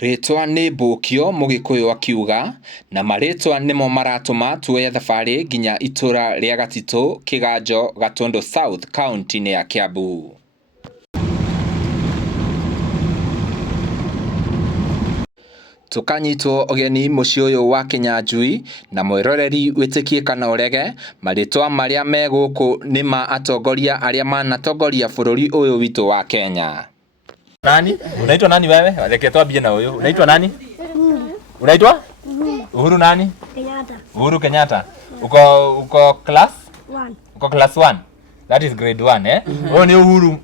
Ritwa ni Mbũkio Mũgĩkũyũ akiuga na maritwa nimo maratũma tuoye thabarĩ nginya itura ria Gatitũ, Kĩganjo, Gatundu South, kaunti-inĩ ya Kiambu. Tukanyitwo ũgeni mũciĩ ũyũ wa Kĩnyanjui na mwĩroreri wĩtĩkie kana ũrege, maritwa marĩa me gũkũ nĩ ma atongoria arĩa manatongoria bũrũri ũyũ witũ wa Kenya. Nani? Unaitwa nani wewe? Reke tuambie na huyo. Unaitwa nani? Unaitwa? Uhuru nani? Kenyatta. Uhuru Kenyatta. Uko class? 1. Uko class 1. That is grade 1 eh? Wewe ni Uhuru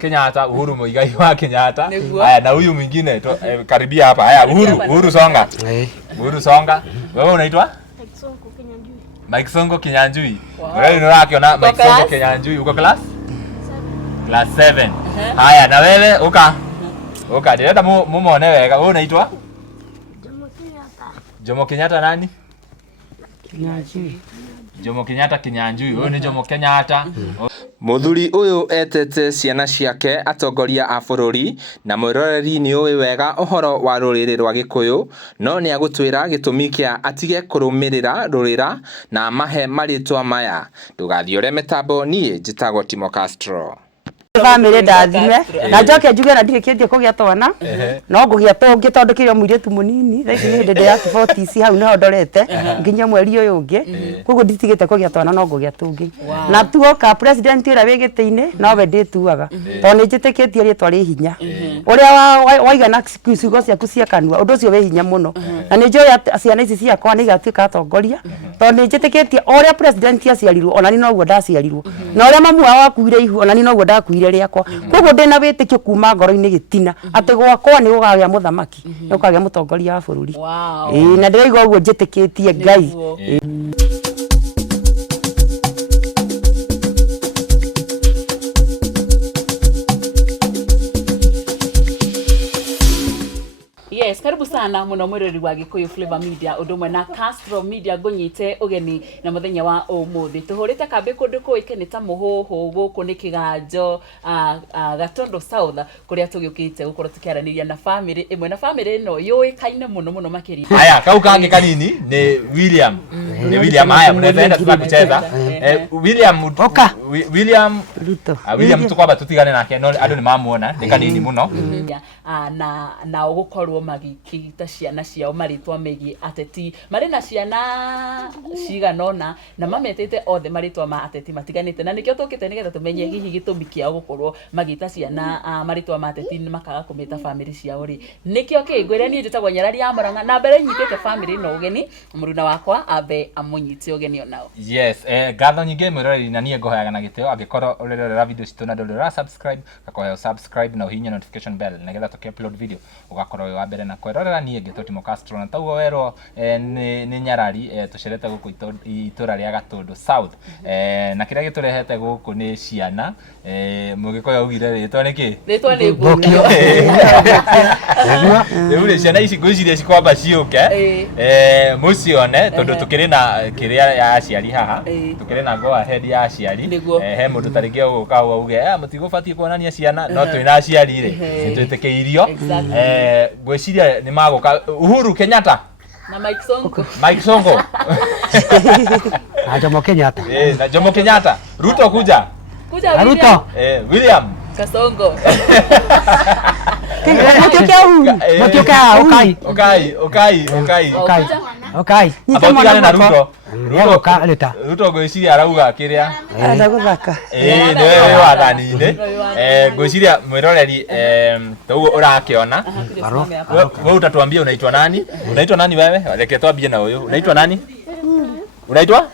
Kenyatta, Uhuru Muigai wa Kenyatta. Haya na huyu mwingine karibia hapa. Haya Uhuru songa. Uhuru songa. Wewe unaitwa? Mike Sonko Kinyanjui. Mike Sonko Kinyanjui. Wewe unakiona Mike Sonko Kinyanjui. Uko class? Class 7. Haya na wewe uka ndirenda mumone wega. Wewe unaitwa? Jomo Kenyatta. Jomo Kenyatta nani? Kinyanjui. Jomo Kenyatta Kinyanjui. Wewe ni Jomo Kenyatta. Muthuri uyu etete ciana ciake atongoria a bũrũri na mwĩroreri ni ũĩ wega ũhoro wa rũrĩrĩ rwa Gĩkũyũ, no nĩ agũtwĩra gĩtũmi kĩa atige kũrũmĩrĩra rũrĩra na amahe marĩtwa maya. Ndũgathiĩ mĩtambo, niĩ njĩtagwo Timo Castro. Family ndathime na njoke njuge na ndirikĩtie kũgĩa twana no ngũgĩa tũngĩ tondũ kĩrĩa mũirĩtu mũnini thaa ici nĩ hĩndĩ ya 40 hau nĩho ndorete nginya mweri ũyũ ũngĩ, koguo nditigĩte kũgĩa twana no ngũgĩa tũngĩ. Na tuoka president ũrĩa wĩ gĩtĩ-inĩ nowe ndĩtuaga tondũ nĩ njĩtĩkĩtie rĩtwa rĩ hinya. Ũrĩa waiga na ciugo ciaku cia kanua ũndũ ũcio wĩ hinya mũno, na nĩ njũĩ ciana ici ciakwa nĩ igatuĩka atongoria tondũ nĩ njĩtĩkĩtie ũrĩa president aciarirwo ona niĩ noguo ndaciarirwo, na ũrĩa mamu wao akuire ihu ona niĩ noguo ndakuire rĩakwa. Koguo ndĩna wĩtĩkio kuma ngoro-inĩ gĩtina atĩ gwakwa nĩ gũgagĩa mũthamaki, nĩ gũkagĩa mũtongoria wa bũrũri. Na ndĩraiga ũguo njĩtĩkĩtie Ngai. Yes, karibu sana muno mwirori wa Gikuyu Flavor Media udumwe na Castro Media ngonyite ugeni na muthenya wa umuthi tuhurite kambi kundu kuikene ta muhuhu guku ni Kiganjo Gatundu South kuria tugiukite gukorwo tukiaraniria na family imwe na family no yuikaine muno makiri. Haya kau kangi kanini ni William. Ni William. Haya mnaenda kucheza William Ruto. William tukwamba tutigane nake no andu ni mamuona ni kanini muno. Na ugukorwo magikita ciana ciao maritwa megi ateti mari na ciana ciganona na mametete othe maritwa ma ateti matiganite, na nikio tukite nigetha tumenye hihi gitumi kiao gukorwo magita ciana maritwa ma ateti makaga kumita family ciao ri nikio kingwire ni njitagwo Nyarari ya Murang'a na mbere nyitite family no ugeni muruna wakwa abe amunyiti ugeni onao. Yes, gatho nyinge mwiroreri na niĩ ngohoyaga na gĩtĩo angĩkorwo ũrerorera video citũ na ndũrera subscribe gakoheo subscribe na uhinya notification bell nigetha tuki-upload video ugakorwo wa mbere na kwĩrorera. Niĩ ngĩtwo Timo Castro na taguo werwo nĩ Nyarari tucerete gũkũ itura rĩa Gatundu South na kĩrĩa gĩtũrehete gũkũ nĩ ciana Mũgĩkũyũ augire rĩtwa nĩkĩ? Rĩtwa nĩ Mbũkio. Rĩu ciana ici ngwĩciria cikwamba ciũke mũcione tondũ tukĩrĩ na kĩrĩa ya aciari haha, tukĩrĩ na go ahead ya aciari he mũndũ tarĩngĩ ũgũka uge mũtigũbatiĩ kuonania ciana no twĩna aciari rĩ nĩtwĩtĩkĩirio. Ngwĩciria nĩ magũka Uhuru Kenyatta na Mike Sonko. Mike Sonko na Jomo Kenyatta. Na Jomo Kenyatta. Ruto kuja Ruto. William Kasongo. Okay. Abatigane na Ruto. Ruto ngwĩciria arauga kĩrĩa Ndagũthaka. Nĩ wewe wathani-inĩ. Ngwĩciria mwĩroreri toguo ũrakĩona. Wewe utatuambia unaitwa nani? Unaitwa nani wewe? Reke tuambie na huyo. Unaitwa nani? Unaitwa?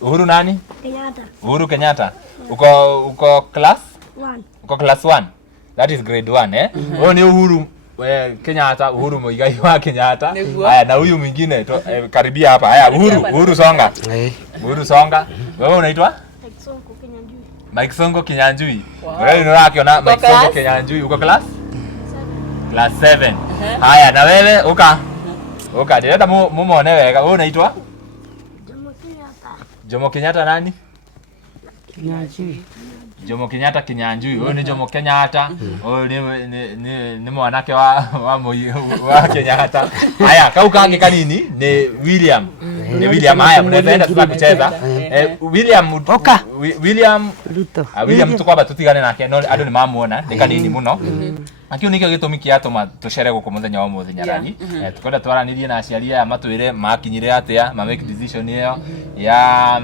Uhuru nani? Kenyatta. Uhuru Kenyatta. Uko class? 1. Uko class 1. That is grade 1 eh? Wewe ni Uhuru Kenyatta, Uhuru Muigai wa Kenyatta. Haya na huyu mwingine karibia hapa. Haya Uhuru songa. Uhuru songa. Wewe unaitwa? Mike Sonko Kinyanjui. Mike Sonko Kinyanjui. Wewe unakiona Mike Sonko Kinyanjui uko class? 7. Class 7. Haya na wewe uka ndirenda mumone wega. Wewe unaitwa? Jomo Kenyatta. Jomo Kenyatta nani? Kinyanjui. Jomo Kenyatta Kinyanjui, huyu ni Jomo Kenyatta, huyu ni mwanake wa Kenyatta. Haya, kau kange kanini ni William. Ni William, haya mnaenda kucheza. William Ruto. William tukwaba tutigane nake no andu ni mamuona ni kanini muno. Akio nikio gitumi kiatuma tucere guku muthenya wa muthenya rani. Tukwenda twaranirie na aciari aya matwire makinyire atia ma make decision iyo ya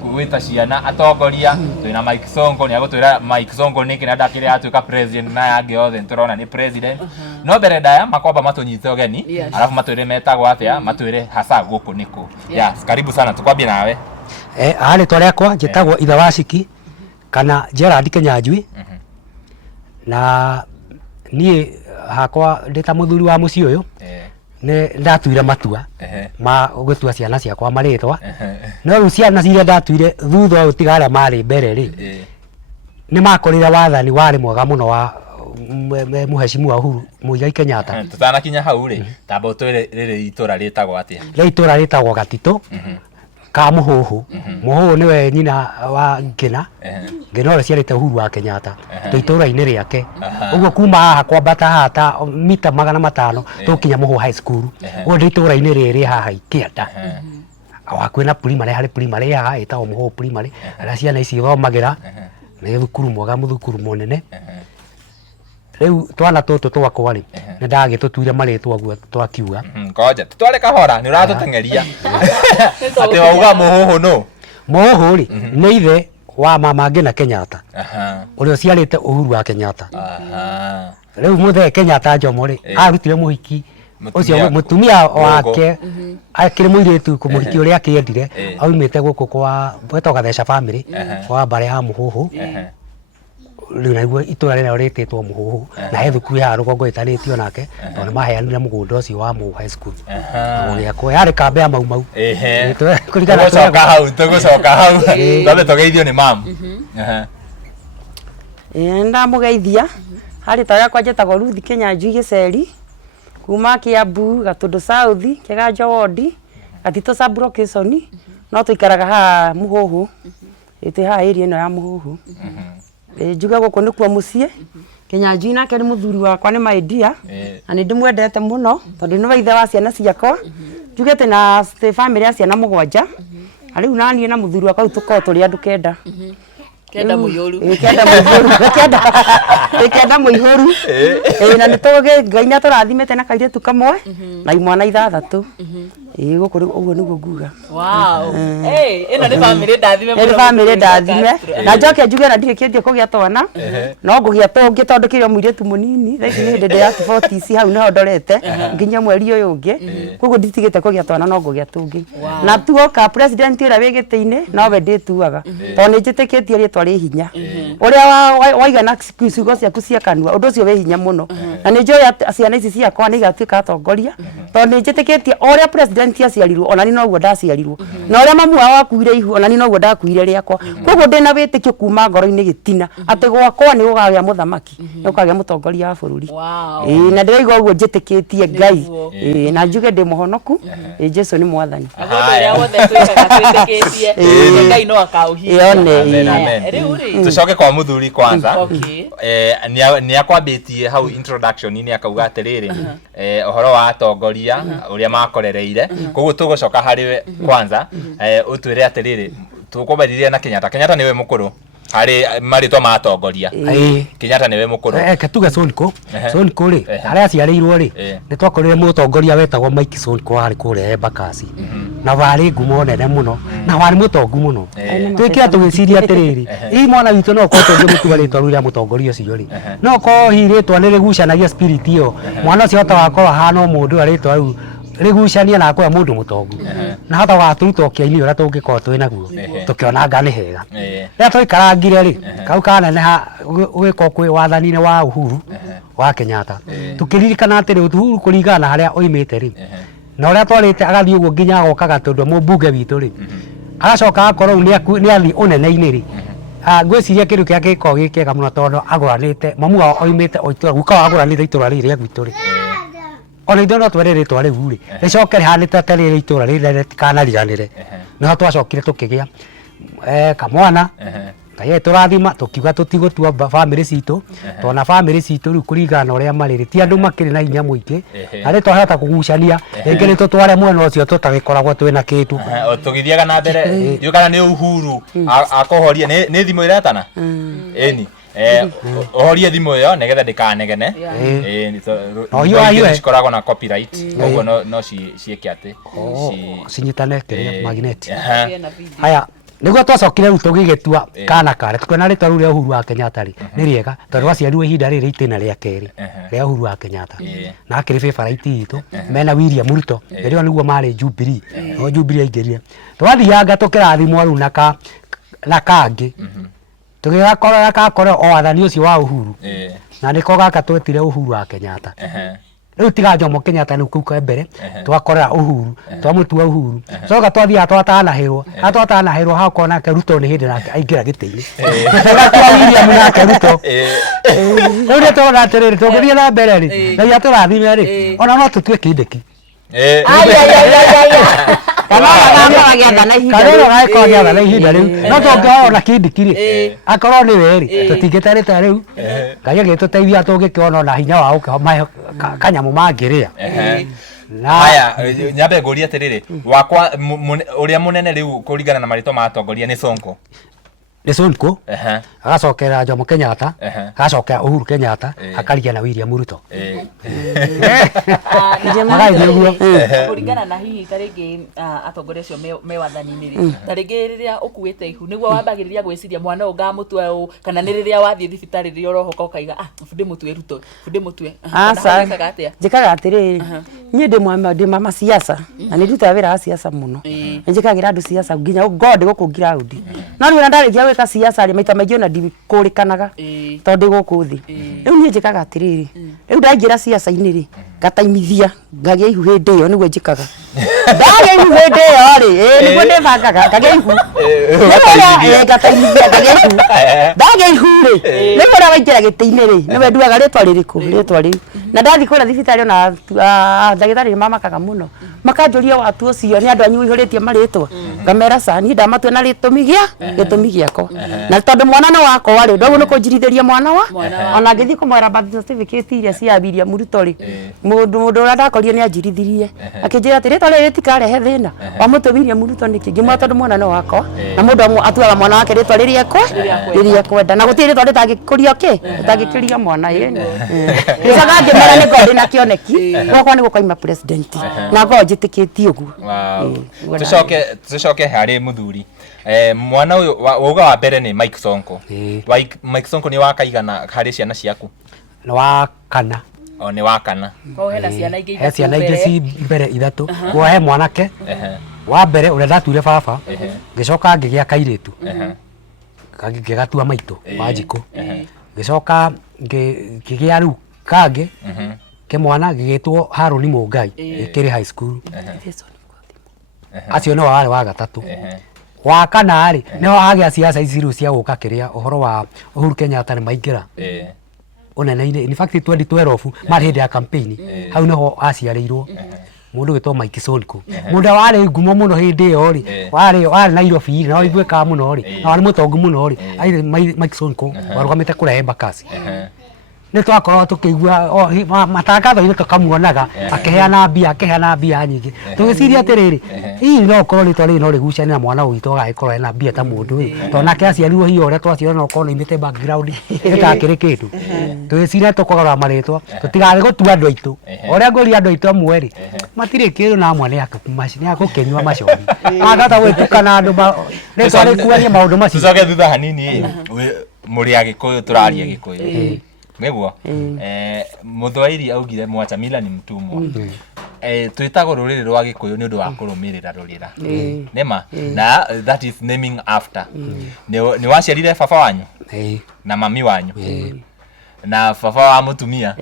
kuwita ciana atongoria. Twina Mike Sonko ni agutwira Mike Sonko ni kina ndakire atuika president na yange othe turona ni president. No mbere ndaya makoba matunyite ogeni alafu matwire metagwo atia matwire hasa guku niku. Yes, karibu sana tukwambie nawe. Rĩtwa rĩakwa njĩtagwo Ithe wa Ciki kana Gerald Kinyanjui na niĩ hakwa ndĩ ta mũthuri wa mũciĩ ũyũ nĩ ndatuire matua ma gũtua ciana ciakwa marĩtwa no rĩu ciana ciria ndatuire thutha ũyũ tiga arĩa marĩ mbere rĩ nĩ makorire wathani warĩ mwega mũno wa Mheshimiwa Uhuru Muigai Kenyatta. Tutanakinya hau rĩ tamba ũtwĩre rĩrĩ itũra rĩtagwo atĩa? Rĩrĩ itũra rĩtagwo Gatitũ ka Mũhũhũ. Mũhũhũ nĩwe nyina wa Ngina. Ngina ũrĩa ciarĩte Uhuru wa Kenyatta itũra-inĩ rĩake. Ũguo kuma haha kwambata haha ta mita 500 tũkinya Mũhũhũ High School. Ũguo ndĩ itũra-inĩ rĩrĩ haha Kĩanda. Kwĩna primary harĩ primary haha ĩtagwo Mũhũhũ primary arĩa ciana ici thomagĩra nĩ thukuru mwega mũthukuru mũnene. Rĩu twana tũtũ twakwa rĩ nĩ ndagĩtũtuire marĩtwa guo twakiuga koja tutware kahora nĩ ũratũteng'eria atĩ wauga Mũhũhũ no Mũhũhũ rĩ nĩ ithe wa mama Ngina Kenyatta ũrĩa ciarĩte Uhuru wa Kenyatta. Rĩu mũthee Kenyatta Jomo rĩ arutire mũhiki ũcio mũtumia wake akĩrĩ mũirĩtu kũmũhiki ũrĩa akĩendire aumĩte gũkũ kwa gwetagwo Gatheca family kwa mbare ya Mũhũhũ. Rĩu naguo itũra rĩrĩa rĩtĩtwo Mũhũhũ na he thukuru ya rũgongo ĩtarĩtio nake tondũ maheanire mũgũnda ũcio wa Mũhũhũ High School ũgĩakwo yarĩ kambe ya mau tũgũcoka hau twabe tũgeithio nĩ mamu. Ndamũgeithia rĩtwa rĩakwa njĩtagwo Ruth Kinyanjui Gĩceri kuma Kiambu Gatũndũ South Kĩganjo Ward Gatitũ sub location no tũikaraga haha Mũhũhũ ĩtĩ haha area ĩno ya Mũhũhũ. Njuga gũkũ nĩkuo mũciĩ Kinyanjui nake nĩ mũthuri wakwa nĩ my dear na nĩ ndĩmwendete mũno tondũ nĩ ithe wa ciana ciakwa. Njugĩte na family ya ciana 7 na rĩu naniĩ na mũthuri wakwa tũkorwo tũrĩ andũ 9. Kenda mũihũru na nĩtũgĩ Ngai nĩatũrathimĩte na kairĩtu kamwe na imwana 6. Gũkũ ũguo nĩguo nguga. Ĩno nĩ family ndathime mũno. Nĩ family ndathime na njoke njuge na ndirĩkĩtie kũgĩa twana no ngũgĩa tũngĩ tondũ kĩrĩa mũirĩtu mũnini thaa ici nĩ hĩndĩ ya 40 hau nĩho ndorete nginya mweri ũyũ ũngĩ koguo nditigĩte kũgĩa twana no ngũgĩa tũngĩ na tuoka president ũrĩa wĩ gĩtĩ-inĩ nowe ndĩtuaga tondũ nĩ njĩtĩkĩtie rĩtwa rĩ hinya ũrĩa waiga na ciugo ciaku cia kanua ũndũ ũcio wĩ hinya mũno na nĩ njũĩ ciana ici ciakwa nĩ igatuĩka atongoria tondũ nĩ njĩtĩkĩtie ũrĩa president aciarirwo onani noguo ndaciarirwo na ũrĩa mamu wao akuire ihu onani noguo ndakuire rĩakwa koguo ndĩna wĩtĩkio kuma ngoro-inĩ gĩtina atĩ gwakwa nĩ ũgagĩa mũthamaki nĩ ũkagĩa mũtongoria wa bũrũri. Na ndĩraiga ũguo njĩtĩkĩtie Ngai na njuge ndĩ mũhonoku Jesũ nĩ mwathani. Ngai no akaũhia. Tucoke kwa mũthuri kwanza nĩ akwambĩtie hau introduction inĩ akauga atĩrĩrĩ ũhoro wa atongoria ũrĩa makorereire koguo tũgũcoka harĩ kwanza ũtwĩre atĩrĩrĩ tũkũmaririe na Kenyatta. Kenyatta nĩwe mũkũrũ harĩ marĩtwa ma atongoria. Kenyatta nĩwe mũkũrũ tuge Sonko rĩ harĩa aciarĩirwo rĩ nĩ twakorire mũtongoria wetagwo Mike Sonko warĩ kũrĩa Embakasi na warĩ ngumo nene mũno na warĩ mũtongu mũno. Twĩkĩra tũgĩciria atĩrĩrĩ mwana witũ no korwo tũngĩmũtua rĩtwa rĩu rĩa mũtongoria ũcio rĩ no korwo hihi rĩtwa nĩ rĩgucanagia spirit ĩyo mwana ũcio hotaga gũkorwo ahana mũndũ ũrĩa rĩtwa rĩu rĩgucania na akwĩa mũndũ mũtongu na hata watũruta ũkĩa-inĩ ũrĩa tũngĩkorwo twĩ naguo tũkĩonanga nĩ hega. Rĩrĩa twaikarangire rĩ kau kaneneha gũgĩkorwo kwĩ wathani-inĩ wa Uhuru wa Kenyatta tũkĩririkana atĩrĩ Uhuru kũringana na harĩa oimĩte rĩ na ũrĩa twarĩte agathiĩ ũguo nginya agokaga tondũ mũmbunge witũ rĩ agacoka akorwo nĩ athiĩ ũnene-inĩ rĩ ngwĩciria kĩndũ kĩrĩa gĩkoragwo gĩ kĩega mũno tondũ agũranĩte mamu wao oimĩte o itũra guka agũranĩte itũra rĩrĩ rĩa gwitũ rĩ ona ithuĩ no twere rĩtwa rĩu rĩ rĩcoke rĩhanĩte ta rĩrĩ itũra rĩrĩ rĩtikanariganĩre nĩho twacokire tũkĩgĩa kamwana Ngai tũrathima tukiuga tũtigũtua bamĩrĩ citũ twana bamĩrĩ citũ rĩu kũringana na ũrĩa marĩ ti andũ makĩrĩ na hinya mũingĩ arĩ twahota kũgucania rĩngĩ nĩ tũtware mwena ũcio tũtagĩkoragwo twĩna kĩndũ tũgĩthiaga na mbere ndiũ kana nĩ Uhuru akũhoria nĩ thimũ iretana ĩni ohorie thimũ ĩyo nĩgetha ndĩkanegene cikoragwo na copyright koguo no ciĩke atĩ cinyitane kĩrĩa magnet haya nĩguo twacokire rĩu tũgĩgĩtua kana kare tukwena rĩtwa rĩu rĩa Uhuru wa Kenyatta rĩ nĩ rĩega tondũ waciarirwo ihinda rĩrĩ itĩna rĩa kerĩ rĩa Uhuru wa Kenyatta na akĩrĩ favorite itũ mena William Ruto rĩrĩa nĩguo marĩ Jubilee no Jubilee aingĩrire twathianga tũkĩrathimwo rĩu na kangĩ tũgĩgakora gakore o wathani ũcio wa Uhuru na nĩko gaka twetire Uhuru wa Kenyatta rĩu tiga Jomo Kenyatta nĩu kũu mbere twakorera Uhuru twamũtua Uhuru coka twathiaga twatanahĩrwo hakorwo nake Ruto nĩ hĩndĩ nake aingĩra gĩtĩ-inĩ tũgatua William nake Ruto rĩu nĩ tũrona atĩrĩrĩ tũngĩthiĩ na mbere rĩ Ngai atũrathime rĩ ona no tũtue kĩndĩki kanona gagĩkorwo gĩatha na ihinda rĩu no tũngĩona kĩndĩki rĩ akorwo nĩ we rĩ tũtingĩtarĩta rĩu Ngai agĩtũteithia tũngĩkĩona ona hinya wa gũkĩmahe kanyamũ mangĩrĩa haya nyambe ngũria atĩrĩrĩ wakwa ũrĩa mũnene rĩu kũringana na marĩtwa ma atongoria nĩ Sonko nĩ Sonko agacokera Jomo Kenyatta agacokera Uhuru Kenyatta akarigia na William Ruto kũringana na hihi ta rĩngĩ atongoria acio me wathani-inĩ rĩ ta rĩngĩ rĩrĩa ũkuĩte ihu nĩguo wambagĩrĩria gwĩciria mwana ũyũ ngamũtua ũũ kana nĩ rĩrĩa wathiĩ thibitarĩ rĩrĩa ũrohoka ũkaiga ndĩmũtue Ruto ndĩmũtue njĩkaga atĩrĩrĩ niĩ ndĩ mama siasa na nĩ ndutaga wĩra wa siasa mũno nĩ njĩkagĩra andũ siasa nginya ngondĩ gũkũ ground no rĩu ndarĩkia gwĩka siasa rĩ maita maingĩ ona ndikũrĩkanaga tondũ gũkũ thĩ rĩu niĩ njĩkaga atĩrĩrĩ rĩu ndaingĩra siasa-inĩ rĩ ngataimithia ngagĩa ihu hĩndĩ ĩyo nĩguo njĩkaga ndagĩa ihu hĩndĩ ĩyo rĩ nĩguo ndĩbangaga ngagĩa ihu ngataimithia ngagĩa ihu ndagĩa ihu rĩ nĩguo ũrĩa waingĩra gĩtĩ-inĩ rĩ nĩwe nduaga rĩtwa rĩrĩkũ rĩtwa rĩu na ndathi kũrĩa thibitarĩ ona ndagĩtarĩ mamakaga mũno makanjũria watu ũcio nĩ andũ anyu ihũrĩtie marĩtwa ngamera niĩ ndamatue na gĩtũmi gĩakwa na tondũ mwana nĩ wakwa rĩ ndoguo nĩ kũnjirithĩria mwana wa ona ngĩthiĩ kũmwĩra birth certificate iria cia William Ruto rĩ mũndũ ũrĩa ndakorire nĩ anjirithirie akĩnjĩra atĩ rĩtwa rĩrĩ rĩtikarehe thĩna wamũtua William Ruto nĩkĩ ngĩmwĩra tondũ mwana nĩ wakwa na mũndũ atuaga mwana wake rĩtwa rĩrĩa ekwenda na gũtirĩ rĩtwa rĩtangĩkũria rĩtangĩkĩria mwana gĩcoka ngĩmera nĩ ngorĩ na kĩoneki gwakwa nĩ gũkoima president na ngorwo njĩtĩkĩtie ũguo tũcoke harĩ mũthuri mwana ũyũ wauga wa mbere nĩ Mike Sonko Mike Sonko nĩ wakaigana harĩ ciana ciaku nĩ wa kana nĩ wa kana he ciana ingĩ ci mbere ithatũ kuo he mwanake wa mbere ũrĩa ndatuire baba ngĩcoka ngĩgĩa kairĩtu ngĩgatua maitũ wa njikũ ngĩcoka ngĩgĩa rĩu kangĩ kĩmwana gĩgĩtwo Harũni Mũngai gĩkĩrĩ high school acio nĩwe warĩ wa gatatũ wa kana rĩ nĩho hagĩa ciaca ici rĩu cia gũka kĩrĩa ũhoro wa Uhuru Kenyatta nĩ maingĩra ũnene-inĩ in fact 2012 marĩ hĩndĩ ya campaign hau nĩho aciarĩirwo mũndũ wĩtwo Mike Sonko mũndũ warĩ ngumo mũno hĩndĩ ĩyo rĩ warĩ Nairobi na waiguĩkaga mũno rĩ na warĩ mũtongu mũno rĩ Mike Sonko warũgamĩte kũrehe mbakasi nĩ twakorwo tũkĩigua matangatho-inĩ tũkamuonaga akĩheana mbia nyingĩ tũgĩciria atĩrĩrĩ hihi no ũkorwo rĩtwa rĩrĩ no rĩgucanie na mwana witũ agagĩkorwo ena mbia ta mũndũ ũyũ tondũ nake aciarirwo hihi ũrĩa twaciarwo no ũkorwo nĩoimĩte background ĩtakĩrĩ kĩndũ tũgĩciria tũkũgarũra marĩtwa tũtigarĩ gũtua andũ aitũ ũrĩa ngũria andũ aitũ amwe rĩ matirĩ kĩndũ na amwe nĩ agũkĩnyua maconi magata gwĩtukana andũ rĩtwa rĩkuanie maũndũ macio tũcoke thutha hanini mũrĩ Agĩkũyũ tũraria Gĩkũyũ nĩguo Mũthwairi augire mwacha mila ni mtumwa twĩtagwo rũrĩrĩ rwa Gĩkũyũ nĩ ũndũ wa kũrũmĩrĩra rũrĩra nĩma na that is naming after nĩ waciarire baba wanyu na mami wanyu na baba wa mũtumia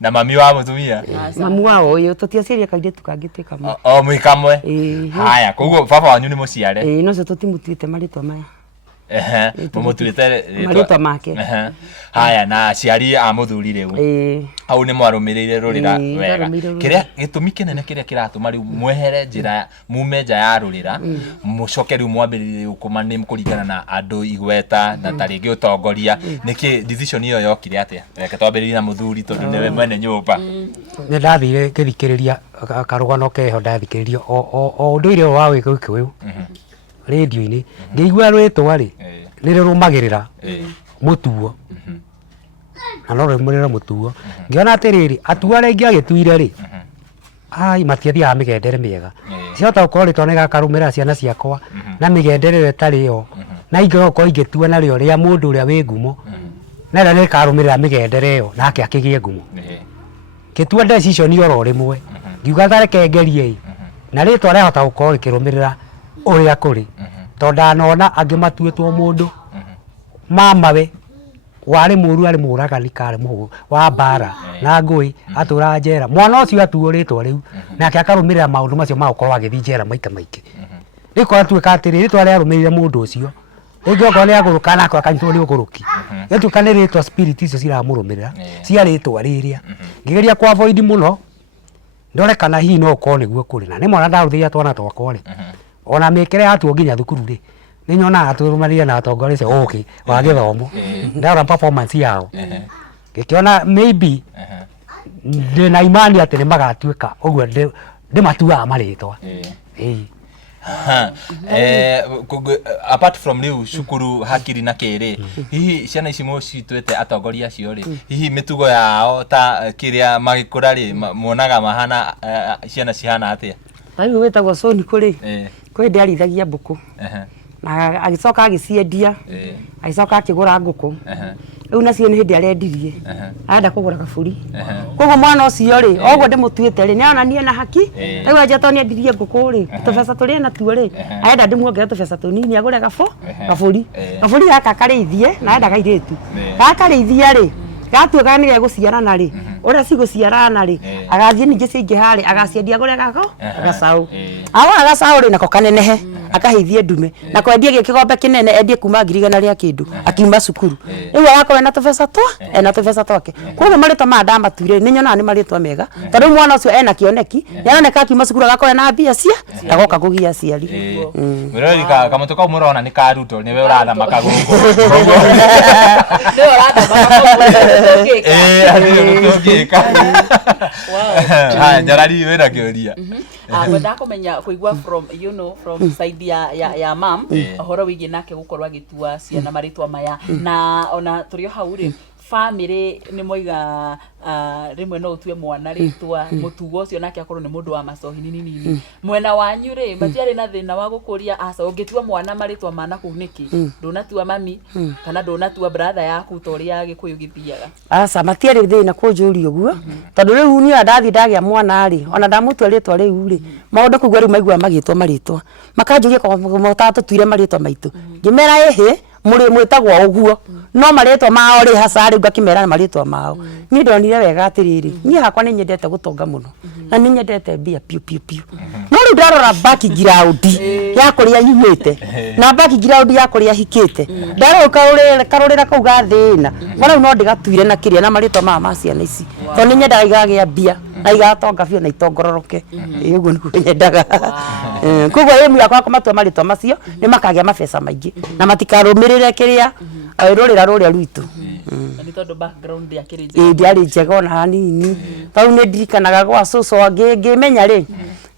na mami wa mũtumia mamu wao ũyũ tũtiaciaria kairĩtu kangĩ twĩ kamwe mwĩ kamwe haya koguo baba wanyu nĩ mũciare no cio tũtimũtuĩte marĩtwa maya Mumutuite marĩtwa make. Haya na aciari a muthuri riu au ni mwarumirire rurira wega kiria gitumi kinene kiria kiratuma riu mwehere njira mume nja ya rurira mucoke riu mwambiririe ukuma ni kuringana na andu igweta na taringi utongoria niki decision iyo yokire atia reke twambiririe na muthuri tondu niwe mwene nyumba ni ndathire ngithikiriria karugano keho ndathikiriria o undu ile wa Gikuyu radio-ini ngĩigua rwĩtwa rĩ nĩ rũrũmagĩrĩra mũtuo na no rũrũmagĩrĩra mũtuo ngĩona atĩrĩrĩ atua arĩa ingĩ agĩtuire rĩ ai matiathiaga mĩgendere mĩega ciahota gũkorwo rĩtwa nĩ gakarũmĩrĩra ciana ciakwa na mĩgendere ĩtarĩ yo na ingĩkorwo ingĩtua narĩo rĩa mũndũ ũrĩa wĩ ngumo na rĩrĩa rĩkarũmĩrĩra mĩgendere ĩyo nake akĩgĩe ngumo ngĩtua decision oro rĩmwe ngiuga tareke ngerie na rĩtwa rĩahota gũkorwo rĩkĩrũmĩrĩra ũrĩa kũrĩ tondũ ndanona angĩ matuĩtwo mũndũ mamawe warĩ mũru arĩ mũragani karĩ mũhũ wa mbara na ngũĩ atũra njera mwana ũcio atuo rĩtwa rĩu nake akarũmĩrĩra maũndũ macio ma gũkorwo agĩthiĩ njera maita maingĩ rĩkorwo atuĩka atĩrĩ rĩtwa rĩarũmĩrĩire mũndũ ũcio ũngĩ okorwo nĩ agũrũka nake akanyitwo nĩ ũgũrũki gĩtuĩka nĩ rĩtwa spirit icio ciramũrũmĩrĩra cia rĩtwa rĩrĩa ngĩgeria kwa avoid mũno ndore kana hihi no ũkorwo nĩguo kũrĩ na nĩ mwana ndarũthĩria twana twakwa rĩ ona mĩkĩre yatuo nginya thukuru rĩ nĩ nyonaga tũrũmanĩrĩire na atongoria cio okay wa gĩthomo ndarora performance yao ngĩkĩona maybe ndĩna imani atĩ nĩ magatuĩka ũguo ndĩmatuaga marĩtwa apart from riu cukuru hakiri na kĩrĩ hihi ciana ici mũcituĩte atongoria acio rĩ hihi mĩtugo yao ta kĩrĩa magĩkũra rĩ muonaga mahana ciana cihana atĩa Rĩu wĩtagwo Soni kũrĩ kwĩ ndiarithagia mbũkũ na agĩcoka agĩciendia agĩcoka akĩgũra ngũkũ rĩu nacio nĩ hĩndĩ arendirie arenda kũgũra kabũri koguo mwana ũcio rĩ oguo ndĩmũtuĩte rĩ nĩona niĩ na haki rĩu anjĩtwo nĩ endirie ngũkũ rĩ tũbeca tũrĩa natuo rĩ arenda ndĩmuongerere tũbeca tũnini agũre kabũri gaka karĩithie na arenda kairĩtu gakarĩithia rĩ gatuĩka nĩ gegũciarana rĩ ũrĩa cigũciarana rĩ agathiĩ ningĩ ciingĩha rĩ agaciendia agũre gako gacaũ agũra gacaũ rĩ nako kanenehe akaheithie ndume na kwendia gĩkĩgombe kĩnene endie kuma 100 rĩa kĩndũ akiuma cukuru rĩu agakorwo ena tũbeca twake koguo marĩtwa maya ndamatuire nĩ nyonaga nĩ marĩtwa mega tondũ mwana ũcio ena kĩoneki nĩaroneka akiuma cukuru agakorwo ena mbia cia ndagoka kũgia aciari wĩrorika kamũtũ kau mũrona nĩ karuto nĩwe ũrathamaka gũkũ nĩwe ũrathamaka gũkũ haya Njarari wĩra kĩũria ngwendaga kũmenya kũigua from side ya mam ũhoro wĩgiĩ nake gũkorwo agĩtua ciana marĩtwa maya na ona tũrĩ o hau rĩ family nĩ moiga rĩmwe no ũtue mwana rĩtwa mũtugo ũcio nake akorwo nĩ mũndũ wa macohi nini mwena wanyu rĩ matiarĩ na thĩna wa gũkũria aca ũngĩtua mwana marĩtwa mana kũu nĩkĩ ndũnatua mami kana ndũnatua brother yaku ta ũrĩa Gĩkũyũ gĩthiaga aca matiarĩ thĩna kũnjũria ũguo tondũ rĩu niĩ ndathiĩ ndagĩa mwana rĩ ona ndamũtua rĩtwa rĩu rĩ maũndũ kũigua rĩu maigua magĩtwa marĩtwa makanjũria mũtatũtuire marĩtwa maitũ ngĩmera ĩhĩ mũrĩ mwĩtagwo ũguo no marĩtwa mao rĩ hasa rĩu ngakĩmera marĩtwa mao niĩ ndonire wega atĩrĩrĩ niĩ hakwa nĩ nyendete gũtonga mũno na nĩ nyendete mbia piu no rĩu ndarora background ya kũrĩa nyumĩte na background ya kũrĩa hikĩte ndarora karũrĩra kau gathĩna rĩu no ndĩgatuire na kĩrĩa na marĩtwa maya ma ciana ici tondũ nĩ nyendaga igagĩa mbia na igatonga biũ na itongororoke ũguo nĩguo nyendaga koguo ĩmu yakwa kũmatua marĩtwa macio nĩ makagĩa mabeca maingĩ na matikarũmĩrĩre kĩrĩa rũrĩra rũrĩa rwitũ nĩ tondũ background yakĩrĩ ndiarĩ njega ona hanini tondũ nĩ ndirikanaga gwa cũcũ ngĩmenya rĩ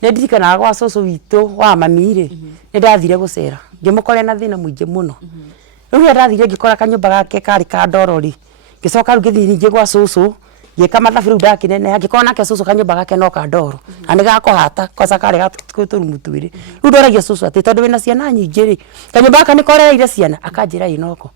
nĩ ndirikanaga gwa cũcũ witũ wa mami rĩ nĩ ndathire gũcera ngĩmũkora na thĩna mũingĩ mũno rĩu rĩrĩa ndathire ngĩkora kanyũmba gake karĩ ka ndoro rĩ ngĩcoka rĩu ngĩthiĩ ningĩ gwa cũcũ ngĩka mathabu rĩu ndakĩneneha ngĩkora nake cũcũ kanyũmba gake no ka ndoro na nĩ gakũhata koca karĩ gatũrumu twĩrĩ rĩu ndoragia cũcũ atĩ tondũ wĩna ciana nyingĩ rĩ kanyũmba gaka nĩ korereire ciana akanjĩra ĩ noko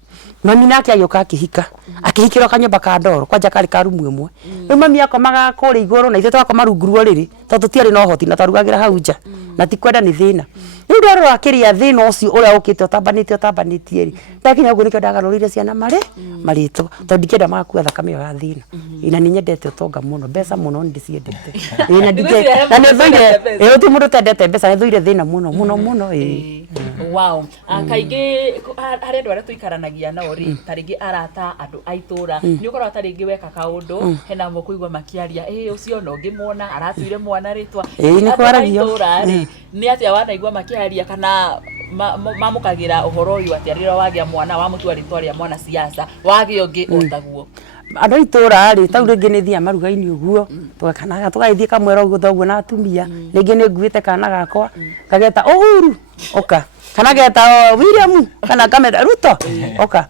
mami nake agĩũka akĩhika akĩhikĩrwo kanyũmba ka ndoro kwanja karĩ ka rumu ĩmwe rĩu mami akomaga kũrĩa igũrũ na ithuĩ twakoma rungu rwa rĩrĩ tondũ tũtiarĩ na ũhoti na twarugagĩra hau nja na ti kwenda nĩ thĩna rĩu ndarora kĩrĩa thĩna ũcio ũrĩa ũkĩte ũtambanĩtie rĩ ndakinya ũguo nĩkĩo ndagarũrĩire ciana marĩtwo tondũ ndikĩenda magakua thakame ĩyo ya thĩna na nĩ nyendete ũtonga mũno mbeca mũno nĩ ndĩciendete na nĩ thũire ti mũndũ tendete mbeca nĩ thũire thĩna mũno wow kaingĩ harĩ andũ arĩa tũikaranagia nao rĩ ta rĩngĩ arata andũ a itũra nĩ ũkorwo ta rĩngĩ weka kaũndũ hena amwe kũigua makĩaria ũcio no ngĩmwona aratuire mwana rĩtwa nĩ kwaragio nĩ atĩa wanaigua makĩaria kana mamũkagĩra ũhoro ũyũ atĩ rĩrĩa wagĩa mwana wamũtua rĩtwa rĩa mwana siasa wagĩa ũngĩ otaguo andũ itũra rĩ tau rĩngĩ nĩ thia maruga-inĩ ũguo tũgakanaga tũgagĩthiĩ kamwera ũguo thoguo na atumia rĩngĩ nĩ nguĩte kana gakwa ngageta Uhuru oka kana geta William kana kameta Ruto oka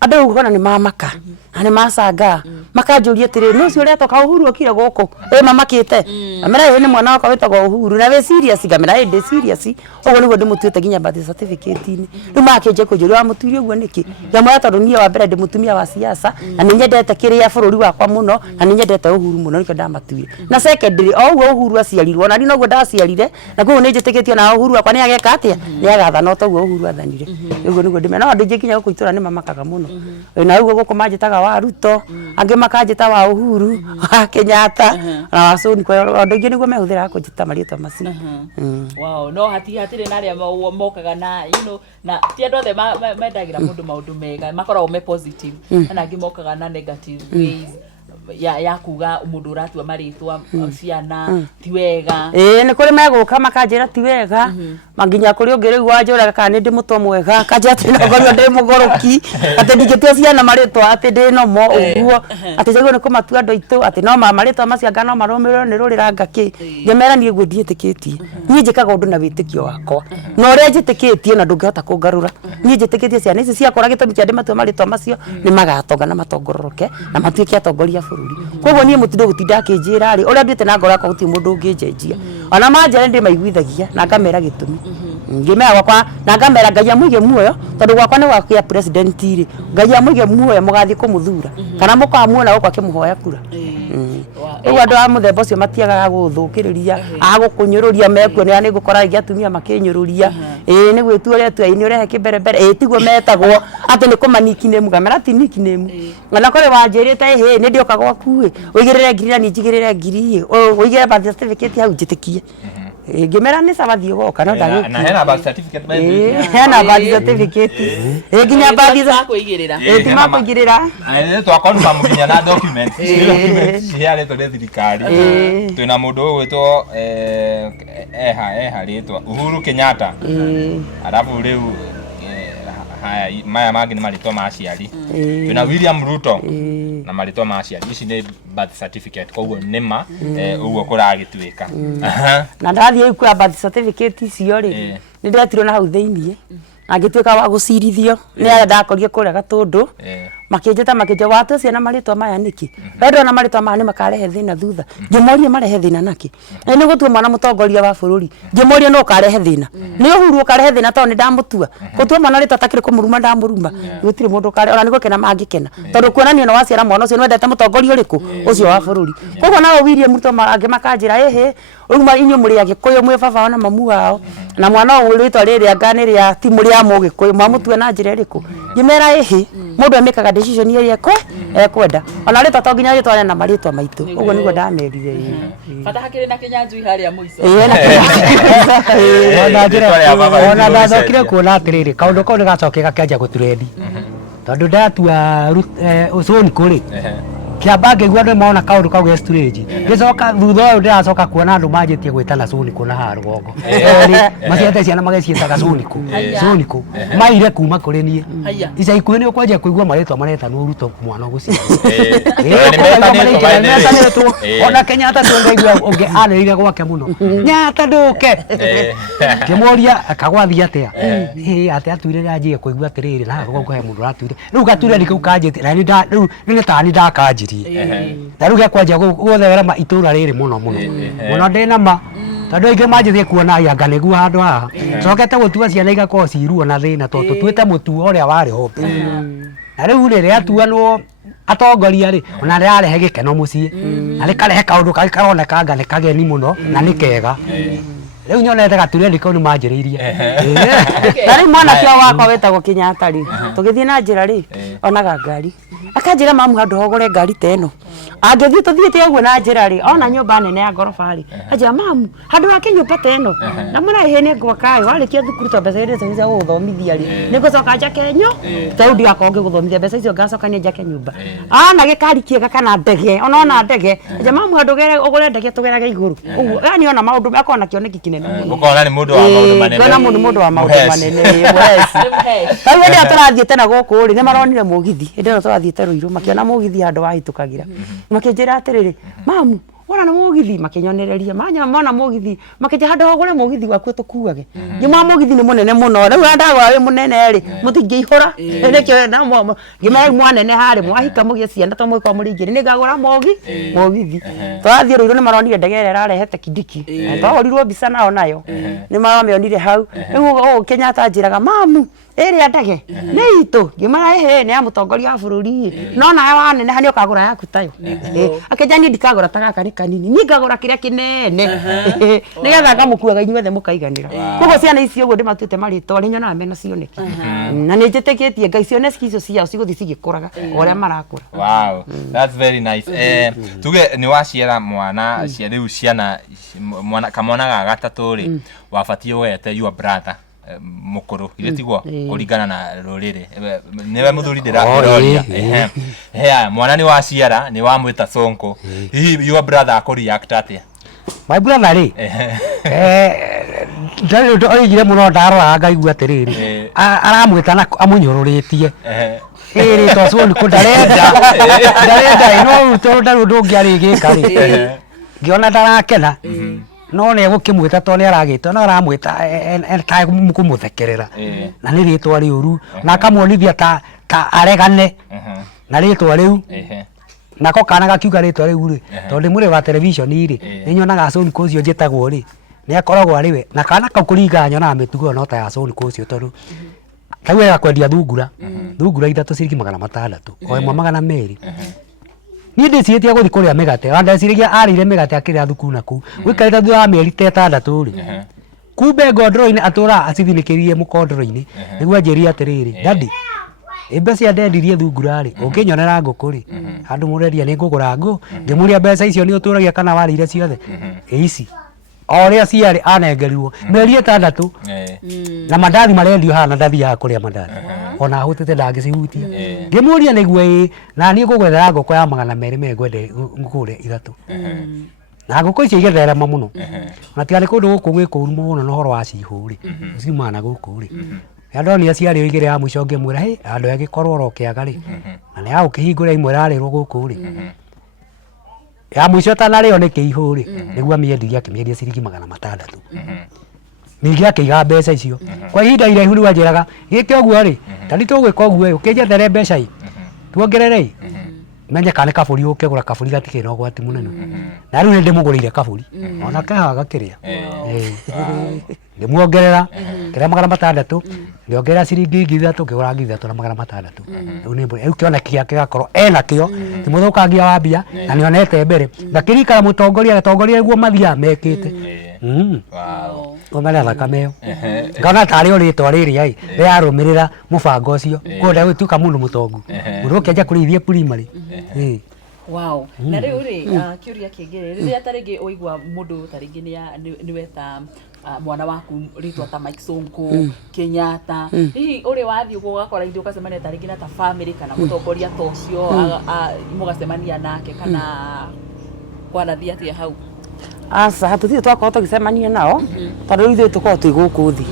andũ rĩu hona nĩ mamaka na nĩ macanga makanjũria atĩrĩ nĩ ũcio ũretoka Uhuru okire gũkũ mamakĩte amera nĩ mwana wakwa wĩtagwo Uhuru na wĩ serious ngamera ndĩ serious ũguo nĩguo ndĩmũtuĩte nginya birth certificate-inĩ rĩu makĩnje kũnjũria wamũtuire ũguo nĩkĩ ngamwĩra tondũ niĩ wa mbere ndĩ mũtumia wa siasa na nĩ nyendete kĩrĩa bũrũri wakwa mũno na nĩ nyendete Uhuru mũno nĩkĩo ndamatuire na secondary o ũguo Uhuru aciarirwo na niĩ noguo ndaciarire na koguo nĩ njĩtĩkĩtio na Uhuru wakwa nĩ ageka atĩa nĩ agathana o toguo Uhuru athanire ũguo nĩguo ndĩmena no andũ aingĩ nginya gũkũ itũra nĩ mamakaga mũno na ũguo gũkũ manjĩtaga wa Ruto angĩ makanjĩta wa Uhuru wa Kenyatta na wa Soni kwa andũ aingĩ nĩguo mehũthĩra kũnjĩta marĩtwa macio wow no hatirĩ na arĩa mokaga na na ti andũ othe mendagĩra mũndũ maũndũ mega makoragwo me positive na angĩ mokaga na negative ways ya kuga mũndũ ũratua marĩtwa ciana ti wega nĩ kũrĩ megũka makanjĩra ti wega manginya kũrĩ ũngĩ rĩu wanjũraga kana nĩ ndĩ mũtwe mwega kanjĩra atĩ nogorio ndĩ mũgũrũki atĩ ndingĩtua ciana marĩtwa atĩ ndĩ nomo ũguo atĩ njagĩrĩirwo nĩ kũmatua andũ aitũ atĩ no marĩtwa macio anga no marũmĩrĩrwo nĩ rũrĩra ngakĩ ngĩmera niĩ guo ndiĩtĩkĩtie niĩ njĩkaga ũndũ na wĩtĩkio wakwa na ũrĩa njĩtĩkĩtie na ndũngĩhota kũngarũra niĩ njĩtĩkĩtie ciana ici ciakũra gĩtũmi kĩa ndĩmatua marĩtwa macio nĩ magatonga na matongororoke na matuĩke atongoria bũrũri koguo niĩ mũtindo gũtinda akĩnjĩra rĩ ũrĩa nduĩte na ngoro yakwa gũtirĩ mũndũ ũngĩnjenjia ona manjĩra ndĩmaiguithagia na ngamera gĩtũmi ngĩmera gwakwa na ngamera Ngai amũige muoyo tondũ gwakwa nĩ gwakĩa president rĩ Ngai amũige muoyo mũgathiĩ kũmũthura kana mũkamuona gũkũ akĩmũhoya kura ũguo andũ a mũthemba ũcio matiagaga gũthũkĩrĩria agũkũnyũrũria mekuonera nĩ ngũkora aingĩ atumia makĩnyũrũria nĩ gwĩtua ũrĩa tua nĩ ũrehe kĩmberebere tiguo metagwo atĩ nĩ kũmanikine ngamera ti nikine na kũrĩ wanjĩrĩte nĩ ndĩoka gwaku ũigĩrĩre ngiri na niĩ njigĩrĩre ngiri ũigĩre birth certificate hau njĩtĩkie ngĩmera nĩ sabathiĩ goka no ndagĩ na hena birth certificate by hena birth certificate nginya birth certificate ti makũigĩrĩra nĩ twakonfa mũkinya na document ciarĩtwo nĩ thirikari twĩna mũndũ ũgwĩtwo eha rĩtwa Uhuru Kenyatta arabu rĩu haya maya mangĩ nĩ marĩtwa ma aciari twĩna William Ruto na marĩtwa ma aciari ici nĩ birth certificate koguo nĩma ũguo kũragĩtuĩka na ndathiĩ kuoya birth certificate icio rĩ nĩ ndetirwo na hau thĩinĩ na ngĩtuĩka wa gũcirithio nĩ arĩa ndakorire kũrĩa Gatũndũ makĩnjĩta watu ciana marĩtwa maya nĩkĩ wendo na marĩtwa maya nĩ makarehe thĩna thutha ngĩmoria marehe thĩna nakĩ nĩ gũtua mwana mũtongoria wa bũrũri ngĩmoria no karehe thĩna nĩ Uhuru karehe thĩna tondũ nĩ ndamũtua gũtua mwana rĩtwa atakĩrĩ kũmũruma ndamũruma gũtirĩ mũndũ kare ona nĩ gũkena mangĩkena tondũ kuonania no waciara mwana ũcio nĩ wendete mũtongoria ũrĩkũ ũcio wa bũrũri koguo nawe William Ruto angĩ makanjĩra rĩu inyuĩ mũrĩ Agĩkũyũ mwĩ baba na mamu wao na mwana ũyũ rĩtwa rĩrĩa ngana rĩa ti mũrĩ a Mũgĩkũyũ mamũtue na njĩra ĩrĩkũ ngĩmera mũndũ amĩkaga decision iria ekwenda ona rĩtwa to nginya rĩtwa na marĩtwa maitũ ũguo nĩguo ndamerire bata hakĩrĩ na Kĩnyanjui harĩa mũico ona ndathokire kuona atĩrĩrĩ kaũndũ kau nĩ gacoke gakĩanjia gũturendi tondũ ndatua Soni kũrĩ kĩamba ngĩigua andũ maona kaũndũ kau ge storage ngĩcoka thutha ũyũ ndĩracoka kuona andũ manjĩtie gwĩtana Soni kũ na haha rũgongo maciate ciana mageciĩtaga Soni kũ maire kuma kũrĩ niĩ ica ikuhĩ nĩ ũkwanjia kũigua marĩtwa maretanwo Ruto mwana gũciarwo ona Kenyatta tũngaigua ũngĩ anĩrĩire gwake mũno Nyatta ndũke ngĩmoria akagwathi atĩa atĩ atuire anjie kũigua atĩrĩrĩ na rũgongo he mũndũ ũratuire rĩu gatureni kau kanjĩte na rĩu nĩ ta nĩ ndakanjirie na rĩu gakwanjia gũthera itũra rĩrĩ mũno ndĩna ma tondũ aingĩ manjĩtie kuona anga nĩguo handũ haha cokete gũtua ciana igakorwo ciruo na thĩna tondũ tuĩte mũtuo ũrĩa warĩ ho na riu rä atuanwo atongoria rĩ ona rä arehe gä keno må ciä na rä karehe kaå ndå kangä karonekanga nä kageni må no na nä kega rä u nyonete gatureni kau nä manjä rä irie na rä mwanake o wakwa wetagwo Kenyatta rĩ tũgĩthiĩ na njĩra rĩ onaga ngari akanjĩra mamu handũ hogore ngari ta ĩno angĩthiĩ tũthiĩte ũguo na njĩra rĩ ona nyũmba nene ya ngoroba rĩ anjĩra mamu handũ hake nyũmba ta ĩno na mũraĩ nĩ ngwaka warĩkia thukuru to mbeca iria cia gũgũthomithia rĩ nĩ ngũcoka njake nyo ta rĩu ndigakorwo ngĩgũthomithia mbeca icio ngacokania njake nyũmba na gĩkari kĩega kana ndege ona ndege anjĩra mamu handũ ũgũre ndege tũgerage igũrũ ũguo yani ona maũndũ makona kĩoneki kĩnene Gũkorwo nĩ mũndũ wa maũndũ manene. Ngona mũndũ wa maũndũ manene Kaĩ hĩndĩ ĩyo tũrathiĩte na gũkũ rĩ nĩ maronire mũgithi hĩndĩ ĩyo tũrathiĩte Ruiru makĩona mũgithi handũ wahĩtũkagĩra makĩnjĩra atĩrĩrĩ mamu wona nĩ mũgithi makĩnyonereria mona mũgithi makĩnjĩra handũ hagũre mũgithi waku tũkuage ngĩmwĩra mũgithi nĩ mũnene mũno rĩu ndagũra wĩ mũnene rĩ mũtingĩihũra nĩkĩo ngĩmera mwanene harĩ mwahika mũgĩe ciana to mũgĩkorwo mũrĩ ingĩ nĩ ngagũra mũgithi twathiĩ Ruiru nĩ maronire ndege ĩrĩa ĩrarehete Kindiki twahorirwo mbica nao nayo nĩ maramĩonire hau rĩu Kenyatta anjĩraga mamu ĩrĩa ndege nĩ itũ ngĩmera ĩhĩ nĩ ya mũtongoria wa bũrũri no nawe waneneha nĩ ũkagũra yaku tayo akĩnjĩra niĩ ndikagũra ta gaka nĩ kanini niĩ ngagũra kĩrĩa kĩnene nĩgetha ngamũkuaga inyuothe mũkaiganĩra koguo ciana icio ũguo ndĩmatuĩte marĩtwa rĩ nyonaga mena cioneki na nĩ njĩtĩkĩtie Ngai cioneki icio ciao cigũthiĩ cigĩkũraga o ũrĩa marakũra. Wow, that's very nice. Tuge nĩ waciara mwana cia rĩu ciana kamwana ga gatatũ rĩ wabatiĩ ũgete your brother mukuru ile tigwo kuringana na ruriri niwe muthuri ndiraroria mwana ni waciara ni wamwita Sonko hihi your brother akuriact atia my brother ri ndari oigire muno ndarora ngaigua atiriri aramwita na amunyururitie iri to so ni ndarenda no to ndaru ndungiari gika ri ngiona ndarakena no nä gå kä mwä ta to nä aragä two no aramwä ta kå må thekerera na nä rä twa rä å ru na akamwonithia ta aregane na rä twa rä u nako kana gakiuga rä twa rä u rä tondå ndä må rä wa televisioni rä nä nyonaga Sonko å cio njä tagwo rä nä akoragwo arä we na kana kau kå ringaga nyonaga mä tugo no ta ya Sonko å cio tondå kau wega kwendia thungura ithatå ciringi 600 o ĩmwe 200 niĩ ndĩciĩtie gũthiĩ kũrĩa mĩgate na ndeciragia arĩire mĩgate akĩrĩa thukuru naku gũikarĩte thutha wa mĩeri ta 6 rĩ kumbe ngondoro-inĩ atũraga acithinĩkĩrie mũkondoro-inĩ nĩguo anjĩrie atĩrĩrĩ dadi mbeca ndendirie thungura rĩ ũngĩnyonera ngũkũ rĩ handũ mũrendia nĩ ngũgũra ngũ ngĩmũria mbeca icio nĩ ũtũragia kana warĩire ciothe ici o ũrĩa ciarĩ anengerirwo mĩeri 6 na mandathi marendio haha na ndathiaga kũrĩa mandathi ona hũtĩte ndangĩcihutia ngĩmũria nĩguo na niĩ ngũgwethera ngũkũ ya 200 mengwende ngũgũre 3 na ngũkũ icio igetherema mũno na tiga nĩ kũndũ gũkũ gwĩ kũru mũno na ũhoro wa cihũ rĩ ciumaga na gũkũ rĩ ndonire ciarĩ igĩrĩ ya mũico ngĩmwĩra hĩ andũ agĩkorwo oro kĩaga rĩ na nĩ ya gũkĩhingũra imwe rarĩrwo gũkũ rĩ ya mũico tanarĩo nĩ kĩihũ rĩ nĩguo amĩendirie akĩmĩendia ciringi 600 ningĩ akĩiga mbeca icio kwa ihinda iraihu rĩu anjĩraga gĩke ũguo rĩ tani tũgwĩka ũguo ũkĩnjethere mbeca tuongerere menye kana kabũri ũkĩgũra kabũri gatikĩrĩ na ũgwati mũnene na rĩu nĩ ndĩmũgũrĩire kabũri ona kehaga gakĩrĩa ndĩmuongerera kĩrĩa 600 ngĩongerera ciringi 3 ngĩgũra 3 na 600 rĩu kĩoneki gĩake gakorwo enakĩo ti mũthũkangia wa mbia na nĩonete mbere ngakĩririkana mũtongoria guo mathiaga mekĩte omena thakame ĩyo ngona tarĩ o rĩtwa rĩrĩ ai rĩarũmĩrĩra mũbango ũcio kwenda gũtuĩka mũndũ mũtongu mũndũ ũkĩanjia kũrĩithia primary wow na rĩu rĩ kĩũria kĩngĩ rĩrĩa ta rĩngĩ ũigua mũndũ ta rĩngĩ nĩ weta mwana waku rĩtwa ta Mike Sonko Kenyatta hihi ũrĩ wathiĩ ũguo ũgakora ithuĩ ũgacemania ta rĩngĩ na ta family kana mũtongoria ta ũcio mũgacemania nake kana kwanathiĩ atĩa hau aca tũthiĩ twakorwo tũgĩcemania nao tondũ ithuĩ tũkorwo twĩ gũkũ thĩ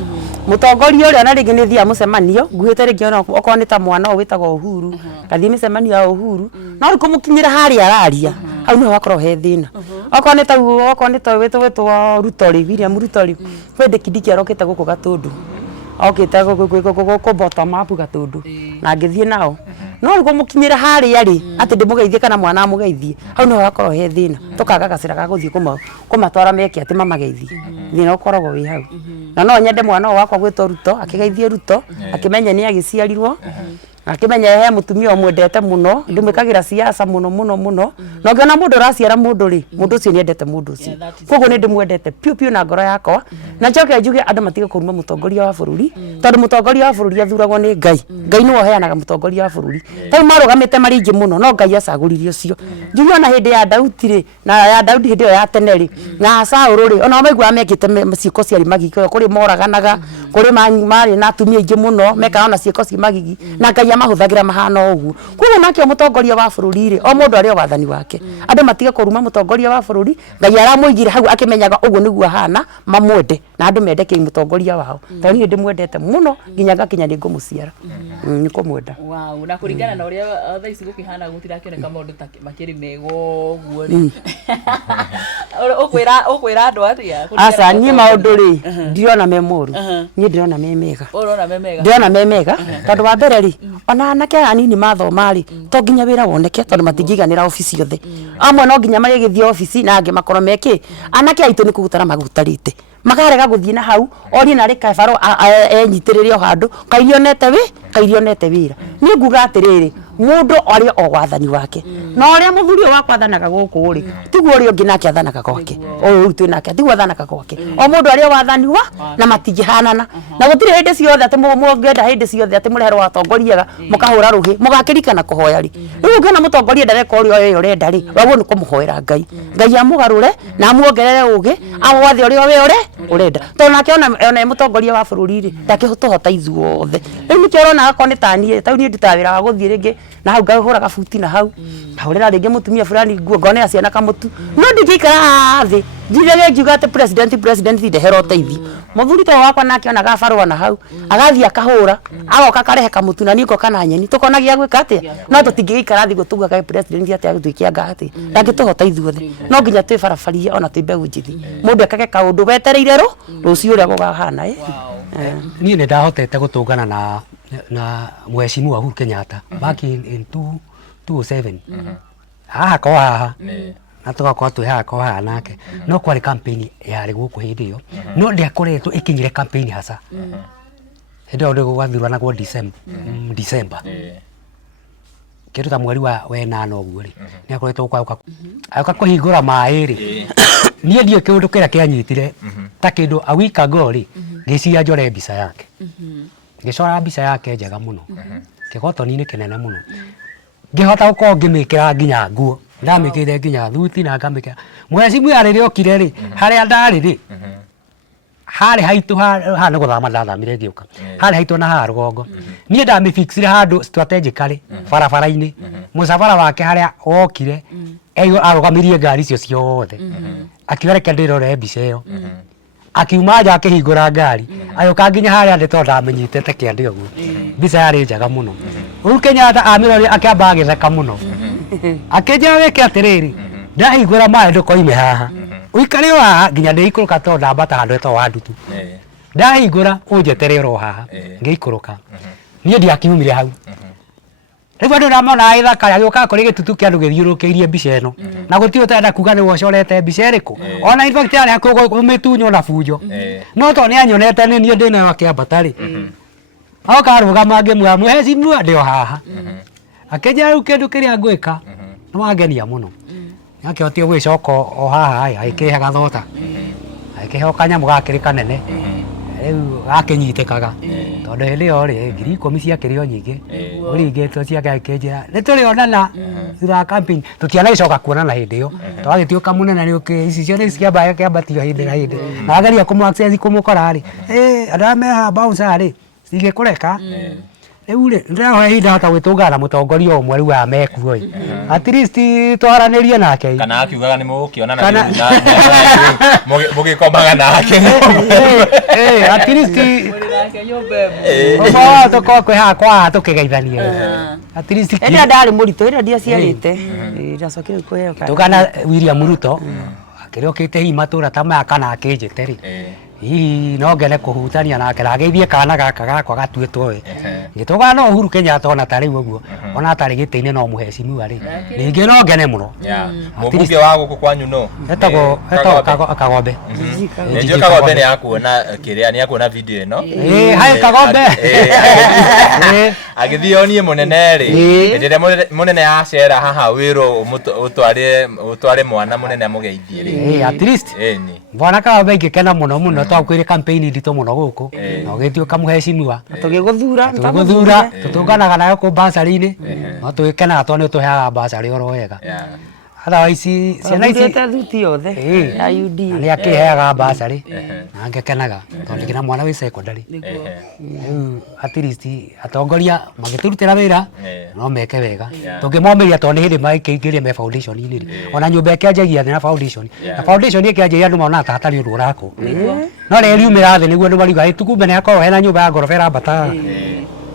mũtongoria ũrĩa na rĩngĩ nĩ thiaga mũcemanio nguĩte rĩngĩ okorwo nĩ ta mwana ũyũ wĩtagwo Uhuru ngathiĩ mĩcemanio ya Uhuru no rĩu kũmũkinyĩra harĩa araria hau nĩho hakorwo he thĩna okorwo nĩ ta wĩtwo Ruto rĩ William Ruto rĩ kwendĩ Kindiki arokĩte gũkũ Gatũndũ okĩte gũkũ bottom up Gatũndũ na ngĩthiĩ nao no rĩu kũmũkinyĩra harĩa rĩ atĩ ndĩmũgeithie kana mwana amũgeithie hau nĩho hakorwo he thĩna tũkaga gacĩra ga gũthiĩ kũmatwara meke atĩ mamageithie thĩna ũkoragwo wĩ hau na no nyende mwana wakwa gwĩtwo Ruto akĩgeithie Ruto akĩmenye nĩ agĩciarirwo akimenya he mutumia omwendete muno ndimwikagira siasa muno muno muno no ngiona mundu raciara mundu ri mundu ucio ni endete mundu ucio koguo ni ndimwendete piu na ngoro yakwa na njoke njuge andu matige kuruma mutongoria wa bururi tondu mutongoria wa bururi athuragwo ni Ngai ni wo heanaga mutongoria wa bururi tau marugamite mari ingi muno no Ngai acaguririe ucio njuge ona hindi ya Daudi ri na ya Daudi hindi ya tene ri na Saũlũ ri ona maigua mekite ciiko ciari magiko kuri moraganaga kuri mari na atumia ingi muno meka ona ciiko ci magigi na Ngai amahuthagira mahana uguo koguo nakio mutongoria wa bururi ri o mundu ari o wathani wake andu matige kuruma mutongoria wa bururi Ngai aramuigire hau akimenyaga uguo niguo ahana mamwende na andu mendeke mutongoria wao tondu ni ndimwendete muno nginya ngakinya ni ngumuciara ni kumwenda wow na kuringana na uria thaa ici gukihana gutirakioneka maundu makiri mego uguo ri ukwira andu atia asa ni maundu ri ndiona memoru ni ndiona memega ndiona memega tondu wa mbere ri ona anake anini mathoma ri to nginya wira woneke tondu matingiganira ofisi yothe amwe no nginya magithie ofisi na angi makoro meki anake aitu ni kugutara magutarite makarega guthie na hau ori na rika baro enyitirire o handu kairionete wira ni nguga atiriri mundu ari o wathani wake no ria muthuri wa kwathanaga guku ri tiguo uri ungi nake athanaga gwake uyu tu nake tiguo athanaga gwake o mundu ari o wathani wa na matingihanana na gutire hindi ciothe ati mungenda hindi ciothe ati mureherwo atongoriaga mukahura ruhi mugakirikana kuhoya ri riu ngena mutongoria ndareka uri o urenda ri waguo ni kumuhoera Ngai amugarure na amuongerere ugi amwathe uri o we urenda to nake ona mutongoria wa bururi ri ndakihotohota ithuothe riu nikio rona akoni tanie tau ni nditawira wa guthie ringi na hau ngahura kabuti na hau ngahurira ringi mutumia fulani nguo ngonera ciana kamutu no ndikikara thi njirege ngiuga ati president ndehera uteithi muthuri to wakwa nake ona gabarwa na hau agathia akahura agoka karehe kamutu na niko kana nyeni tukonagia gwika ati no tutingikara thi gutuga ka president ati agutwikia ngati ndangituhota ithuothe no nginya twi barabaria ona twi mbegu njithi mundu akage kaundu wetereire rucio uria gugahana nie ne ndahotete gutungana na mheshimiwa Uhuru Kenyatta back in 2007 haha kwa haha na tugakorwo twi haha kwa haha nake no kwari campaign yari guku hindi iyo no ndiakoretwo ikinyire campaign hasa hindi iyo gwathurana gwa December kitu ta mweri wa 8 uguo ri ni akoretwo auka kuhingura mai ri nie ndio kiundu kira kianyitire ta kindu a week ago ri ngiciria njore mbica yake ngicora mbica yake njega muno kigotoni-ini kinene muno ngihota gukorwo ngimikira nginya nguo ndamikire nginya thuti na ngamikira mwecimu yarire okire ri haria ndari ri hari haitu ha ni guthama ndathamire ngiuka hari haitu na ha rugongo nie ndamifixire handu strategically barabara-ini mucabara wake haria wokire arugamirie ngari icio ciothe akiuga reke ndirore mbica iyo akiuma nja akihingura ngari ayoka nginya haria ndi to ndamenyitete kiande uguo mbica yari njega muno Uhuru Kenyatta amirori akiamba agitheka muno akinjira wike atiriri ndahingura mai ndukoime haha uikare haha nginya ndiikuruka to ndambata handu eto wa ndutu ndahingura unjetere ro haha ngiikuruka nie ndiakiumire hau riu andu ndamona ithaka agioka kuri gitutu kia andu githiurukiirie mbica ino na guti utenda kuga ni wocorete mbica iriku ona in fact ari hakugo mitunyo na bunjo no to ni anyonete ni nie ndina wa kiambata ri oka rugama ngimwa mheshimiwa ndio haha akenja riu kindu kiria ngwika ni wangenia muno akihotio gwicoka o haha aikihe gathota aikihe kanyamu gakiri kanene riu gakinyitikaga tondu hindi iyo ri 10,000 ciakirio nyingi uringitwo ciake akinjira ni turionana thutha wa campaign tutianagicoka kuonana hindi iyo twagitiuka munene ni ici cio ni ciambaga kiambatio hindi na hindi na ageria kumu-access kumukora ri andu aya meha bouncer ri cigikureka riu ri ndirahoya ihinda hota gwitungana na mutongoria umwe riu aya mekuo at least twaranirie nake kana akiugaga ni mugukionana na mugikombaga nake at least nake nyumba omo toko kwe ha kwa tukigeithanie at least enda ndari murito ira ndiaciarite ndacokire kuheo tugana William Ruto akirio kite hi matura ta maya kana akinjite ri no ngene kuhutania nake na geithie kana gaka gakwa gatuĩtwo we ngĩtũgana no Uhuru Kenyatta ona tarĩ ũguo ona tarĩ gĩtĩ-inĩ no mũhecimiwa rĩ ningĩ no ngene mũno mũmbunge wa gũkũ kwanyu no etagwo Kagombe nĩnjũĩ Kagombe nĩ akuona kĩrĩa nĩ akuona video ĩno haĩ Kagombe agĩthiĩ onie mũnene rĩ hĩndĩ ĩrĩa mũnene acera haha wĩrwo ũtware mwana mũnene amũgeithie rĩ at least mwana Kagombe ingĩkena mũno mũno twakwĩrĩ campaign nditũ mũno gũkũ na ũgĩthiĩ ũkamũhecimiwa tũgĩgũthura tũtũnganaga nayo kũ basari-inĩ no tũgĩkenaga tondũ nĩ ũtũheaga basari oro wega otherwise ciana ici thuti yothe ya UD nĩ akĩheaga basari na ngĩkenaga tondũ ngina mwana wĩ secondary at least atongoria magĩtũrutĩra wĩra no meke wega tũngĩmomeria tondũ nĩ hĩndĩ maikĩingĩria me foundation-inĩ ona nyũmba ĩkĩanjagia thĩ na foundation na foundation ĩkĩanjagia andũ monaga hatarĩ ũndũ ũrakwo no rĩrĩa riumĩra thĩ nĩguo andũ mariuga kumbe nĩ akorwo hena nyũmba ya ngoroba ĩrambata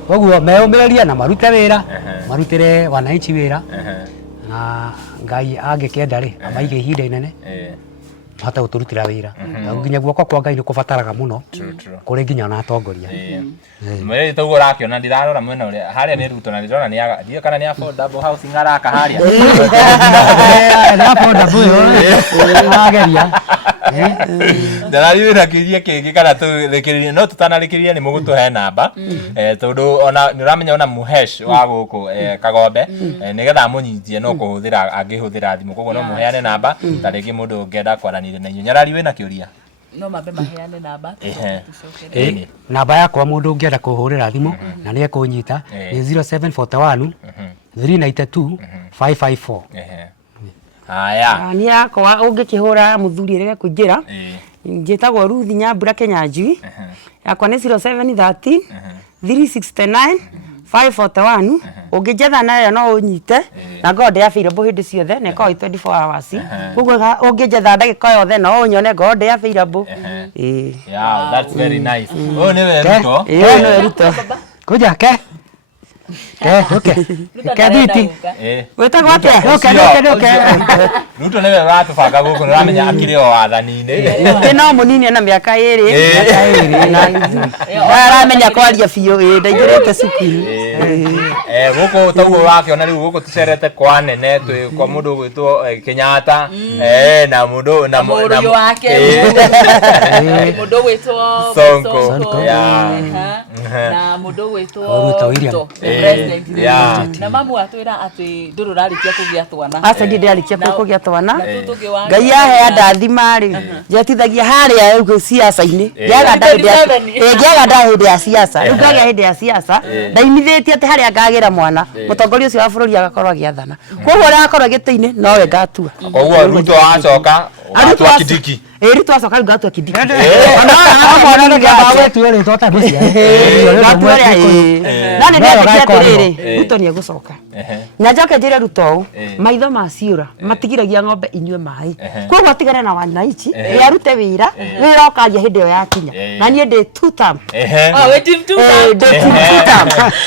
koguo meyũmĩrĩria na marute wĩra marutĩre wananchi wĩra na Ngai angĩkĩenda rĩ amaige ihinda inene mahote gũtũrutĩra wĩra nginya guoko kwa Ngai nĩ kũbataraga mũno kũrĩ nginya na atongoria mwĩrĩ toguo ũrakĩona ndirarora mwena ũrĩa harĩa nĩ Ruto na ndĩrona nĩ kana nĩ affordable housing araka harĩa nĩ affordable ageria ndarariũra kĩũria kĩngĩ kana tũrekererie no tũtanarĩkĩrĩria nĩ mũgũtũhe namba tondũ ona nĩ ũramenya ona Muhesh wa gũkũ Kagombe nĩgetha amũnyitie no kũhũthĩra angĩhũthĩra thimũ koguo no mũheane namba ta rĩngĩ mũndũ ũngĩenda kwaranĩria na inyuĩ Nyarari wĩna kĩũria no mambe maheane namba namba yakwa mũndũ ũngĩenda kũhũrĩra thimũ na nĩ ekũnyita nĩ 0741 392 554 haya ni yakwa ũngĩkĩhũra mũthuri rĩrĩa kũingĩra njĩtagwo Ruth Nyambura Kenyanjui yakwa nĩ 0713 369 541 ũngĩnjetha nayo no ũnyite na ngode ya available hĩndĩ ciothe na ĩkoragwo 24 hours koguo ũngĩnjetha ndagĩka yothe no ũnyone ngode ya available yeah that's very nice nĩwe Ruto nĩwe Ruto kuja ke Kaditi. Wetagwo atĩa? Ruto nĩwe watũbanga gũkũ nĩũramenya akĩrĩ o wathani-inĩ. Ndĩ no mũnini na mĩaka ĩrĩ. Aramenya kwaria biũ ndaingĩrĩte cukuru. Gũkũ toguo wakĩona rĩu gũkũ tũcerete kwa nene kwa mũndũ ũgwĩtwo Kenyatta na mũndũ na mũriũ wake mũndũ ũgwĩtwo Sonko na mũndũ ũgwĩtwo Ruto president na mamu atwĩra atĩ ndũrũ rarĩkia kũgĩa twana aca ndĩrarĩkia kũgĩa twana Ngai ahe ndathima rĩ njetithagia harĩa siasa-inĩ ngĩaga hĩndĩ ya siasa rĩu ngagĩa hĩndĩ ya siasa ndaimithĩtie atĩ harĩa ngagĩra mwana mũtongoria ũcio wa bũrũri agakorwo agĩathana koguo ũrĩa agakorwo gĩtĩ-inĩ nowe ngatua koguo Ruto acoka atua Kidiki Ruto acoka rĩu ngatua Kidiki Ruto nĩ egũcoka na njoke njĩre Ruto maitho maciũra matigiragia ng'ombe inyue maĩ koguo atigane na wananchi arute wĩra ũkaria hĩndĩ ĩyo yakinya na niĩ ndĩ two term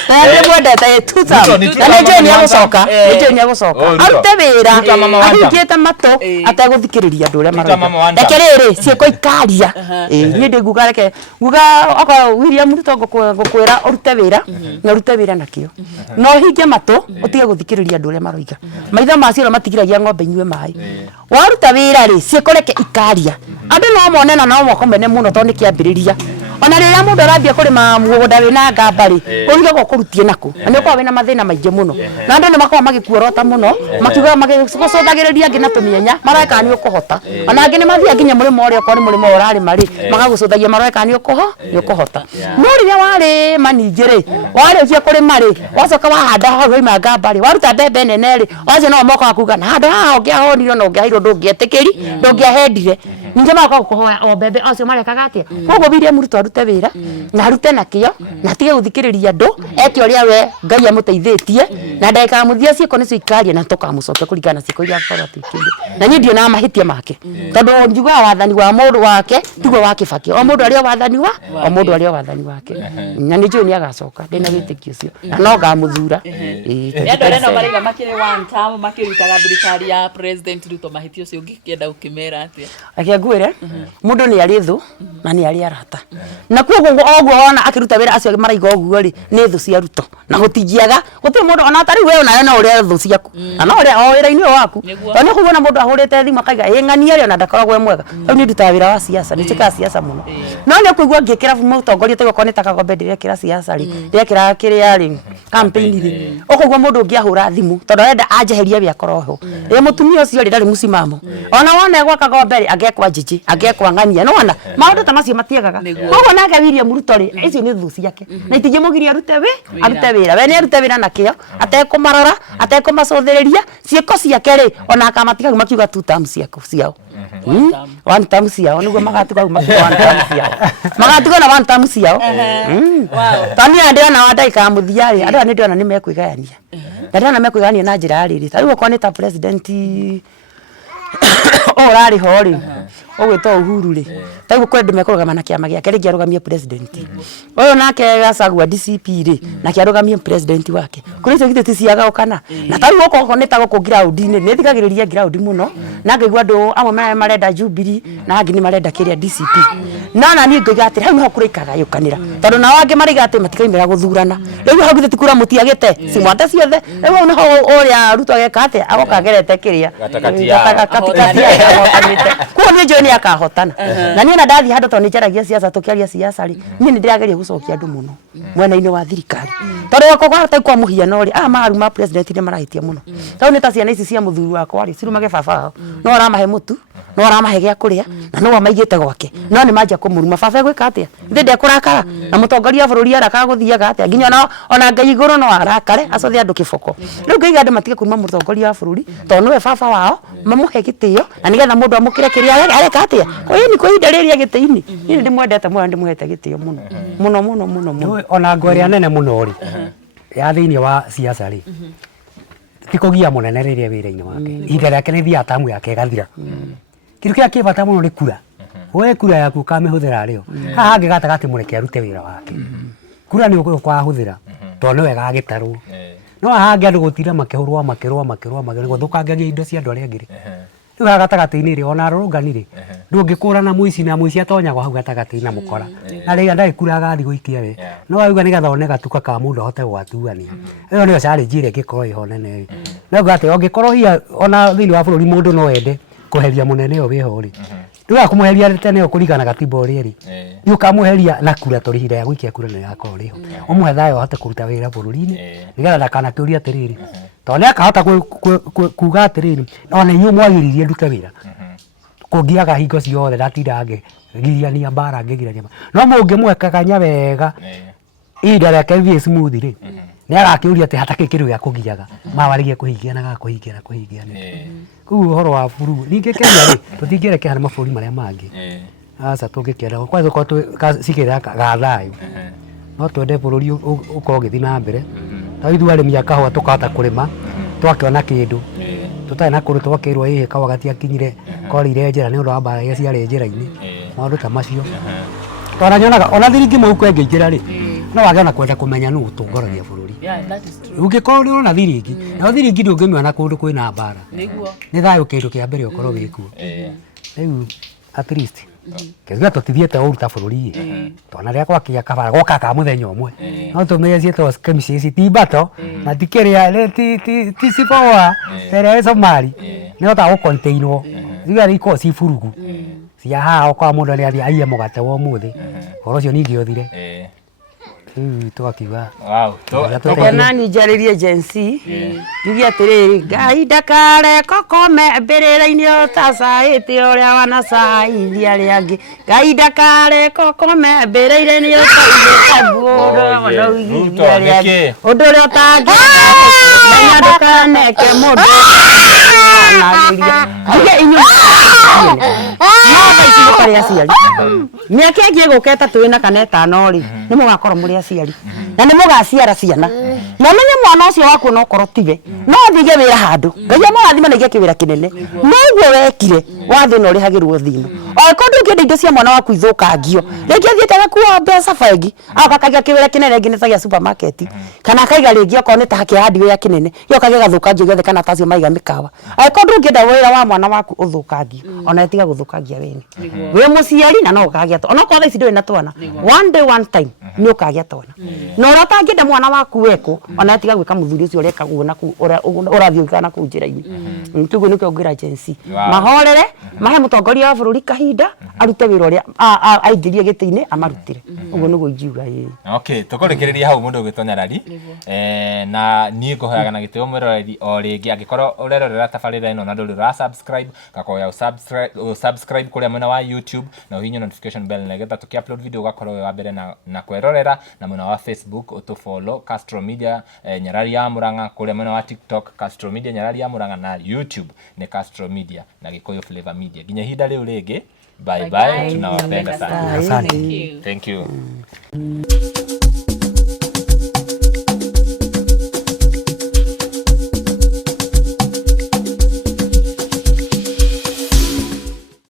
na ndĩmwendete two term na nĩnjũĩ nĩ egũcoka arute wĩra ahingĩte matũ ategũthikĩrĩria andũ ũrĩa marauga reke rĩrĩ ciĩko ikaria niĩ ndĩ nguga reke nguga okorwo William Ruto ngũkwĩra ũrute wĩra na ũrute wĩra na kĩo no hinge matũ ũtige gũthikĩrĩria andũ ũrĩa maroiga maitho macio matigiragia ng'ombe inyue maĩ waruta wĩra rĩ ciĩko reke ikaria andũ no mone na no makomene mũno tondũ nĩ kĩambĩrĩria ona rĩrĩa mũndũ arambia kũrĩma mũgũnda wĩna ngamba rĩ ũrigagwo kũrutie nako na nĩ ũkoragwo wĩna mathĩna maingĩ mũno na andũ nĩ makoragwo magĩkuorota mũno makiuga magĩgũcũthagĩrĩria nginya tũmĩenya mareka nĩ ũkũhota ona angĩ nĩ mathiaga nginya mũrĩmo ũrĩa okorwo nĩ mũrĩmo ũrarĩma rĩ magagũcũthagia mareka nĩ ũkũhota no rĩrĩa warĩma ningĩ rĩ warĩkia kũrĩma rĩ wacoka wahanda hau waima ngamba rĩ waruta mbembe nene rĩ wacio no mokaga kuga na handũ haha ũngĩahũnirwo na ũngĩaheirwo ndũngĩetĩkĩri ndũngĩahendire ningĩ magoka gũkũhoya o mbembe acio marekaga atĩa koguo William Ruto arute wĩra na arute na kĩo na atige gũthikĩrĩria andũ eke ũrĩa we Ngai amũteithĩtie na ndeka muthia ciiko nicio ikaria na tukamucokia kuringana ciiko iria akorwo tukire na ni ndio na mahitia make tondu njuga wathani wa mundu wake tugo wa Kibaki o mundu ari wathani wa o mundu ari wathani wake na ni njui ni agacoka ndina witikio cio na no ngamuthura endo reno mariga makire one time makirutaga thirikari ya president Ruto mahitio cio ngikienda ukimera atia akia ngwire mundu ni ari thu na ni ari arata na kuogo ogwo ona akiruta wira acio maraiga ogwo ri ni thu cia Ruto na gutingiaga guti mundu ona tari we ona no uri thu ciaku na no uri o wira-ini waku toni kuona mundu ahurite thimu akaiga ng'ania ri ona ndakoragwo mwega au ni nduta wira wa siasa ni chika siasa muno no ni kuigua ngikira mutongoria tego koneta kagombe ndirekira siasa ri ndirekira kiria ri campaign ri okugwo mundu ngiahura thimu tondu enda anjeheria bia koroho mutumia ucio ri ndari musimamo ona wona gwa kagombe ri agekwa jiji agekwa ng'ania no ona maundu ta macio matiagaga koguo nake William Ruto ri icio ni thu ciake na itingimugiria arute wira we ni arute wira na kio atekumarora atekumacuthiriria ciiko ciake ri ona akamatiga makiuga 2 terms ciao one term ciao niguo magatuga one term ciao magatuga na one term ciao tani andira na wadaika muthia ri andira ni ndona ni mekwigayania ndira na mekwigayania na njira ya riri tari uko ni ta president orari hori ogwetwo Uhuru ri tari kwende mekorogama na kiama giake ringi arugamie president uyu nake gacagua DCP ri na kiarugamie president wake kuri cio giteti ciaga ukana na tari uko ni ta guku ground ni ni thigagiriria ground muno na ngaigua andu amwe marenda Jubilee na angi ni marenda kiria DCP na ni ngoiga ati hau no kurikaga yukanira tondu na wangi mariga ati matikaimira guthurana riu hau giteti kura mutiagite cimwate ciothe riu no uria Ruto ageka ati agoka gerete kiria katikati kuo ni njoni akahotana na ni na ndathi handu to ni njaragia siasa tukiaria siasa ri ni ndirageria gucokia andu muno mwena-ini wa thirikari tondu wakogwa ta kwa muhiano ri maru ma president ni marahitia muno tondu ni ta ciana ici cia muthuru wakwa ri cirumage baba no aramahe mutu no aramahe gya kuria na no amaigite gwake no ni manja kumuruma baba gwika atia ndinde kurakara na mutongoria bururi araka guthiaga atia nginya ona Ngai iguru no arakare acothia andu kiboko riu ngaiga andu matige kuma mutongoria wa bururi tondu we baba wao mamuhe gitio na nigetha mundu amukire kiria areka atia ko ni ko ihinda riria gitini ni ndimwendete mwana ndimuhete gitio muno ona ngoria nene muno ri ya thiini wa siasa ri tikugia munene riria wira-ini wake ihinda riake ni thia tamu yake gathira kindu kia kibata muno ni kura we kura yaku kamihuthira rio haha ngi gatagati mureke arute wira wake kura ni ukwa huthira to ni wega agitarwo no haha ngi andu gutira makihurwa niguo thukangagia indo cia andu aria angiri riu haha gatagati-ini ri ona arũrũngani ri ndũngĩkũrana mũici na mũici atonyagwo hau gatagati-ini na mũkora na rĩrĩa ndagĩkura agathi gũikia we no auga nĩgetha one gatuka ka mũndũ ahote gwatuania ĩyo nĩyo challenge ĩrĩa ĩngĩkorwo ĩho nene no auga atĩ ũngĩkorwo hiya ona thĩinĩ wa bũrũri mũndũ no ende kũheria mũnene ũyũ wĩho rĩ ndũga kũmũheria tene ũyũ kũringana gatiba ũrĩa rĩ nĩũkamũheria na kura tondũ ihinda rĩa gũikia kura nĩrĩgakorwo rĩho ũmũhe thayũ ahote kũruta wĩra bũrũri-inĩ nĩgetha ndakanakĩũria atĩrĩrĩ tondũ nĩakahota kuga atĩrĩrĩ ona inyuĩ mwagĩririe ndute wĩra kũngiaga hingo ciothe ndatinda ngĩgiriania mbara no mũngĩmũhe kaganya wega ihinda rĩake rĩthiĩ smooth rĩ nĩagakĩũria atĩ hatakĩ kĩndũ gĩa kũgiaga mawarigie kũhingiana gakũhingiana koguo ũhoro wa buru ningĩ Kenya rĩ tũtingĩrekea na mabũrũri marĩa mangĩ aca tũngĩkĩenda kwanza ũkorwo cikĩra gathayũ no twende bũrũri ũkorwo ũgĩthiĩ na mbere ta ithuĩ arĩmi a kahũa tũkahota kũrĩma twakĩona kĩndũ tutarĩ na kũndũ twakĩrwo ĩhĩ kahũa gatiakinyire korĩire njĩra nĩ ũndũ wa mbara iria ciarĩ njĩra-inĩ maũndũ ta macio twana nyonaga ona thiringi mũhuko ĩngĩingĩra rĩ no wage ona kwenda kũmenya nũ ũtongoragia bũrũri ũngĩkorwo nĩ ũrona thiringi nayo thiringi ndũngĩmĩona kũndũ kwĩna mbara nĩ thayũ kĩndũ kĩa mbere ũkorwo wĩkuo rĩu at least kĩrĩa tũtithiĩte ũru ta bũrũri twana rĩa gwakia kabara goka ka mũthenya ũmwe no tũmenye ciĩtwo kemicici ti mbato na ti kĩrĩa ti ciboa terere Somali nĩhotaga gũkontainwo iria ikorwo ci burugu cia haha ũkora mũndũ nĩ athiĩ aiye mũgate wa ũmũthĩ ũhoro ũcio ningĩ ũthire tũgakiuga nani njarĩrie Gen Z njuge atĩrĩrĩ Ngai ndakareke kome mbĩrĩra-inĩ ũtacaĩte ũrĩa wanacaithia arĩa angĩ Ngai ndakareke kome mbĩrĩra-inĩ ũtacaĩte ũrĩa arĩa angĩ ũndũ ũrĩa ũtangĩka menya ndũkaneke mũndũ njuge inyuĩ no mũrĩ aciari mĩaka ĩngĩ ĩgũka ĩtatũ ĩna kana ĩtano rĩ nĩ mũgakorwo mũrĩ aciari na nĩ mũgaciara ciana na menye mwana ũcio waku no korwo tiwe no thige wĩra handũ Ngai amũrathima na igĩe kĩwĩra kĩnene nĩguo wekire wathĩna ũrĩhagĩrwo thĩna angĩkorwo ndũngĩenda indo cia mwana waku ithũkangio rĩngĩ athiĩte agakuua mbeca bengi agakagĩa kĩwĩra kĩnene nginya ta gĩa supermarket kana akaiga rĩngĩ okorwo nĩ ta hakĩa hardware kĩnene gĩoka gĩgathũkangio gĩothe kana tacio maiga mĩkawa angĩkorwo ndũngĩenda wĩra wa mwana waku ũthũkangio ona tiga gũthũkangia wene wĩ mũciari na no ũkagĩa twana onakorwo thaa ici ndũrĩ na twana one time nĩ ũkagĩa twana na ũrĩa ũtangĩenda mwana waku wekwo ona tiga gwĩka mũthuri ũcio ũrekagwo na ũrathiĩ ũgĩkana kũu njĩra-inĩ kĩguo nĩkĩo ngwĩra Gen Z mahorere mahe mũtongoria wa bũrũri kahinda arute wĩra ũrĩa aingĩrie gĩtĩ-inĩ amarutire ũguo nĩguo ingiuga okay tũkũrĩkĩrĩria hau mũndũ ũgĩtonya rari na niĩ ngũhoyaga na gĩtĩo mwĩroreri o rĩngĩ angĩkorwo ũrerorera tabarĩra ĩno na ndũrĩ ũrasubscribe gakoya subscribe kũrĩa mwena wa YouTube na ũhihinye notification bell nĩgetha tũkĩ-upload video ũgakorwo wĩ wa mbere na kwĩrorera na mwena wa Facebook ũtũfollow Castro Media Nyarari ya Mũrang'a kũrĩa mwena wa TikTok Castro Media Nyarari ya Mũrang'a na YouTube nĩ Castro Media na Gĩkũyũ Flavor Media nginya ihinda rĩu rĩngĩ bye tunawapenda sana Asante. thank you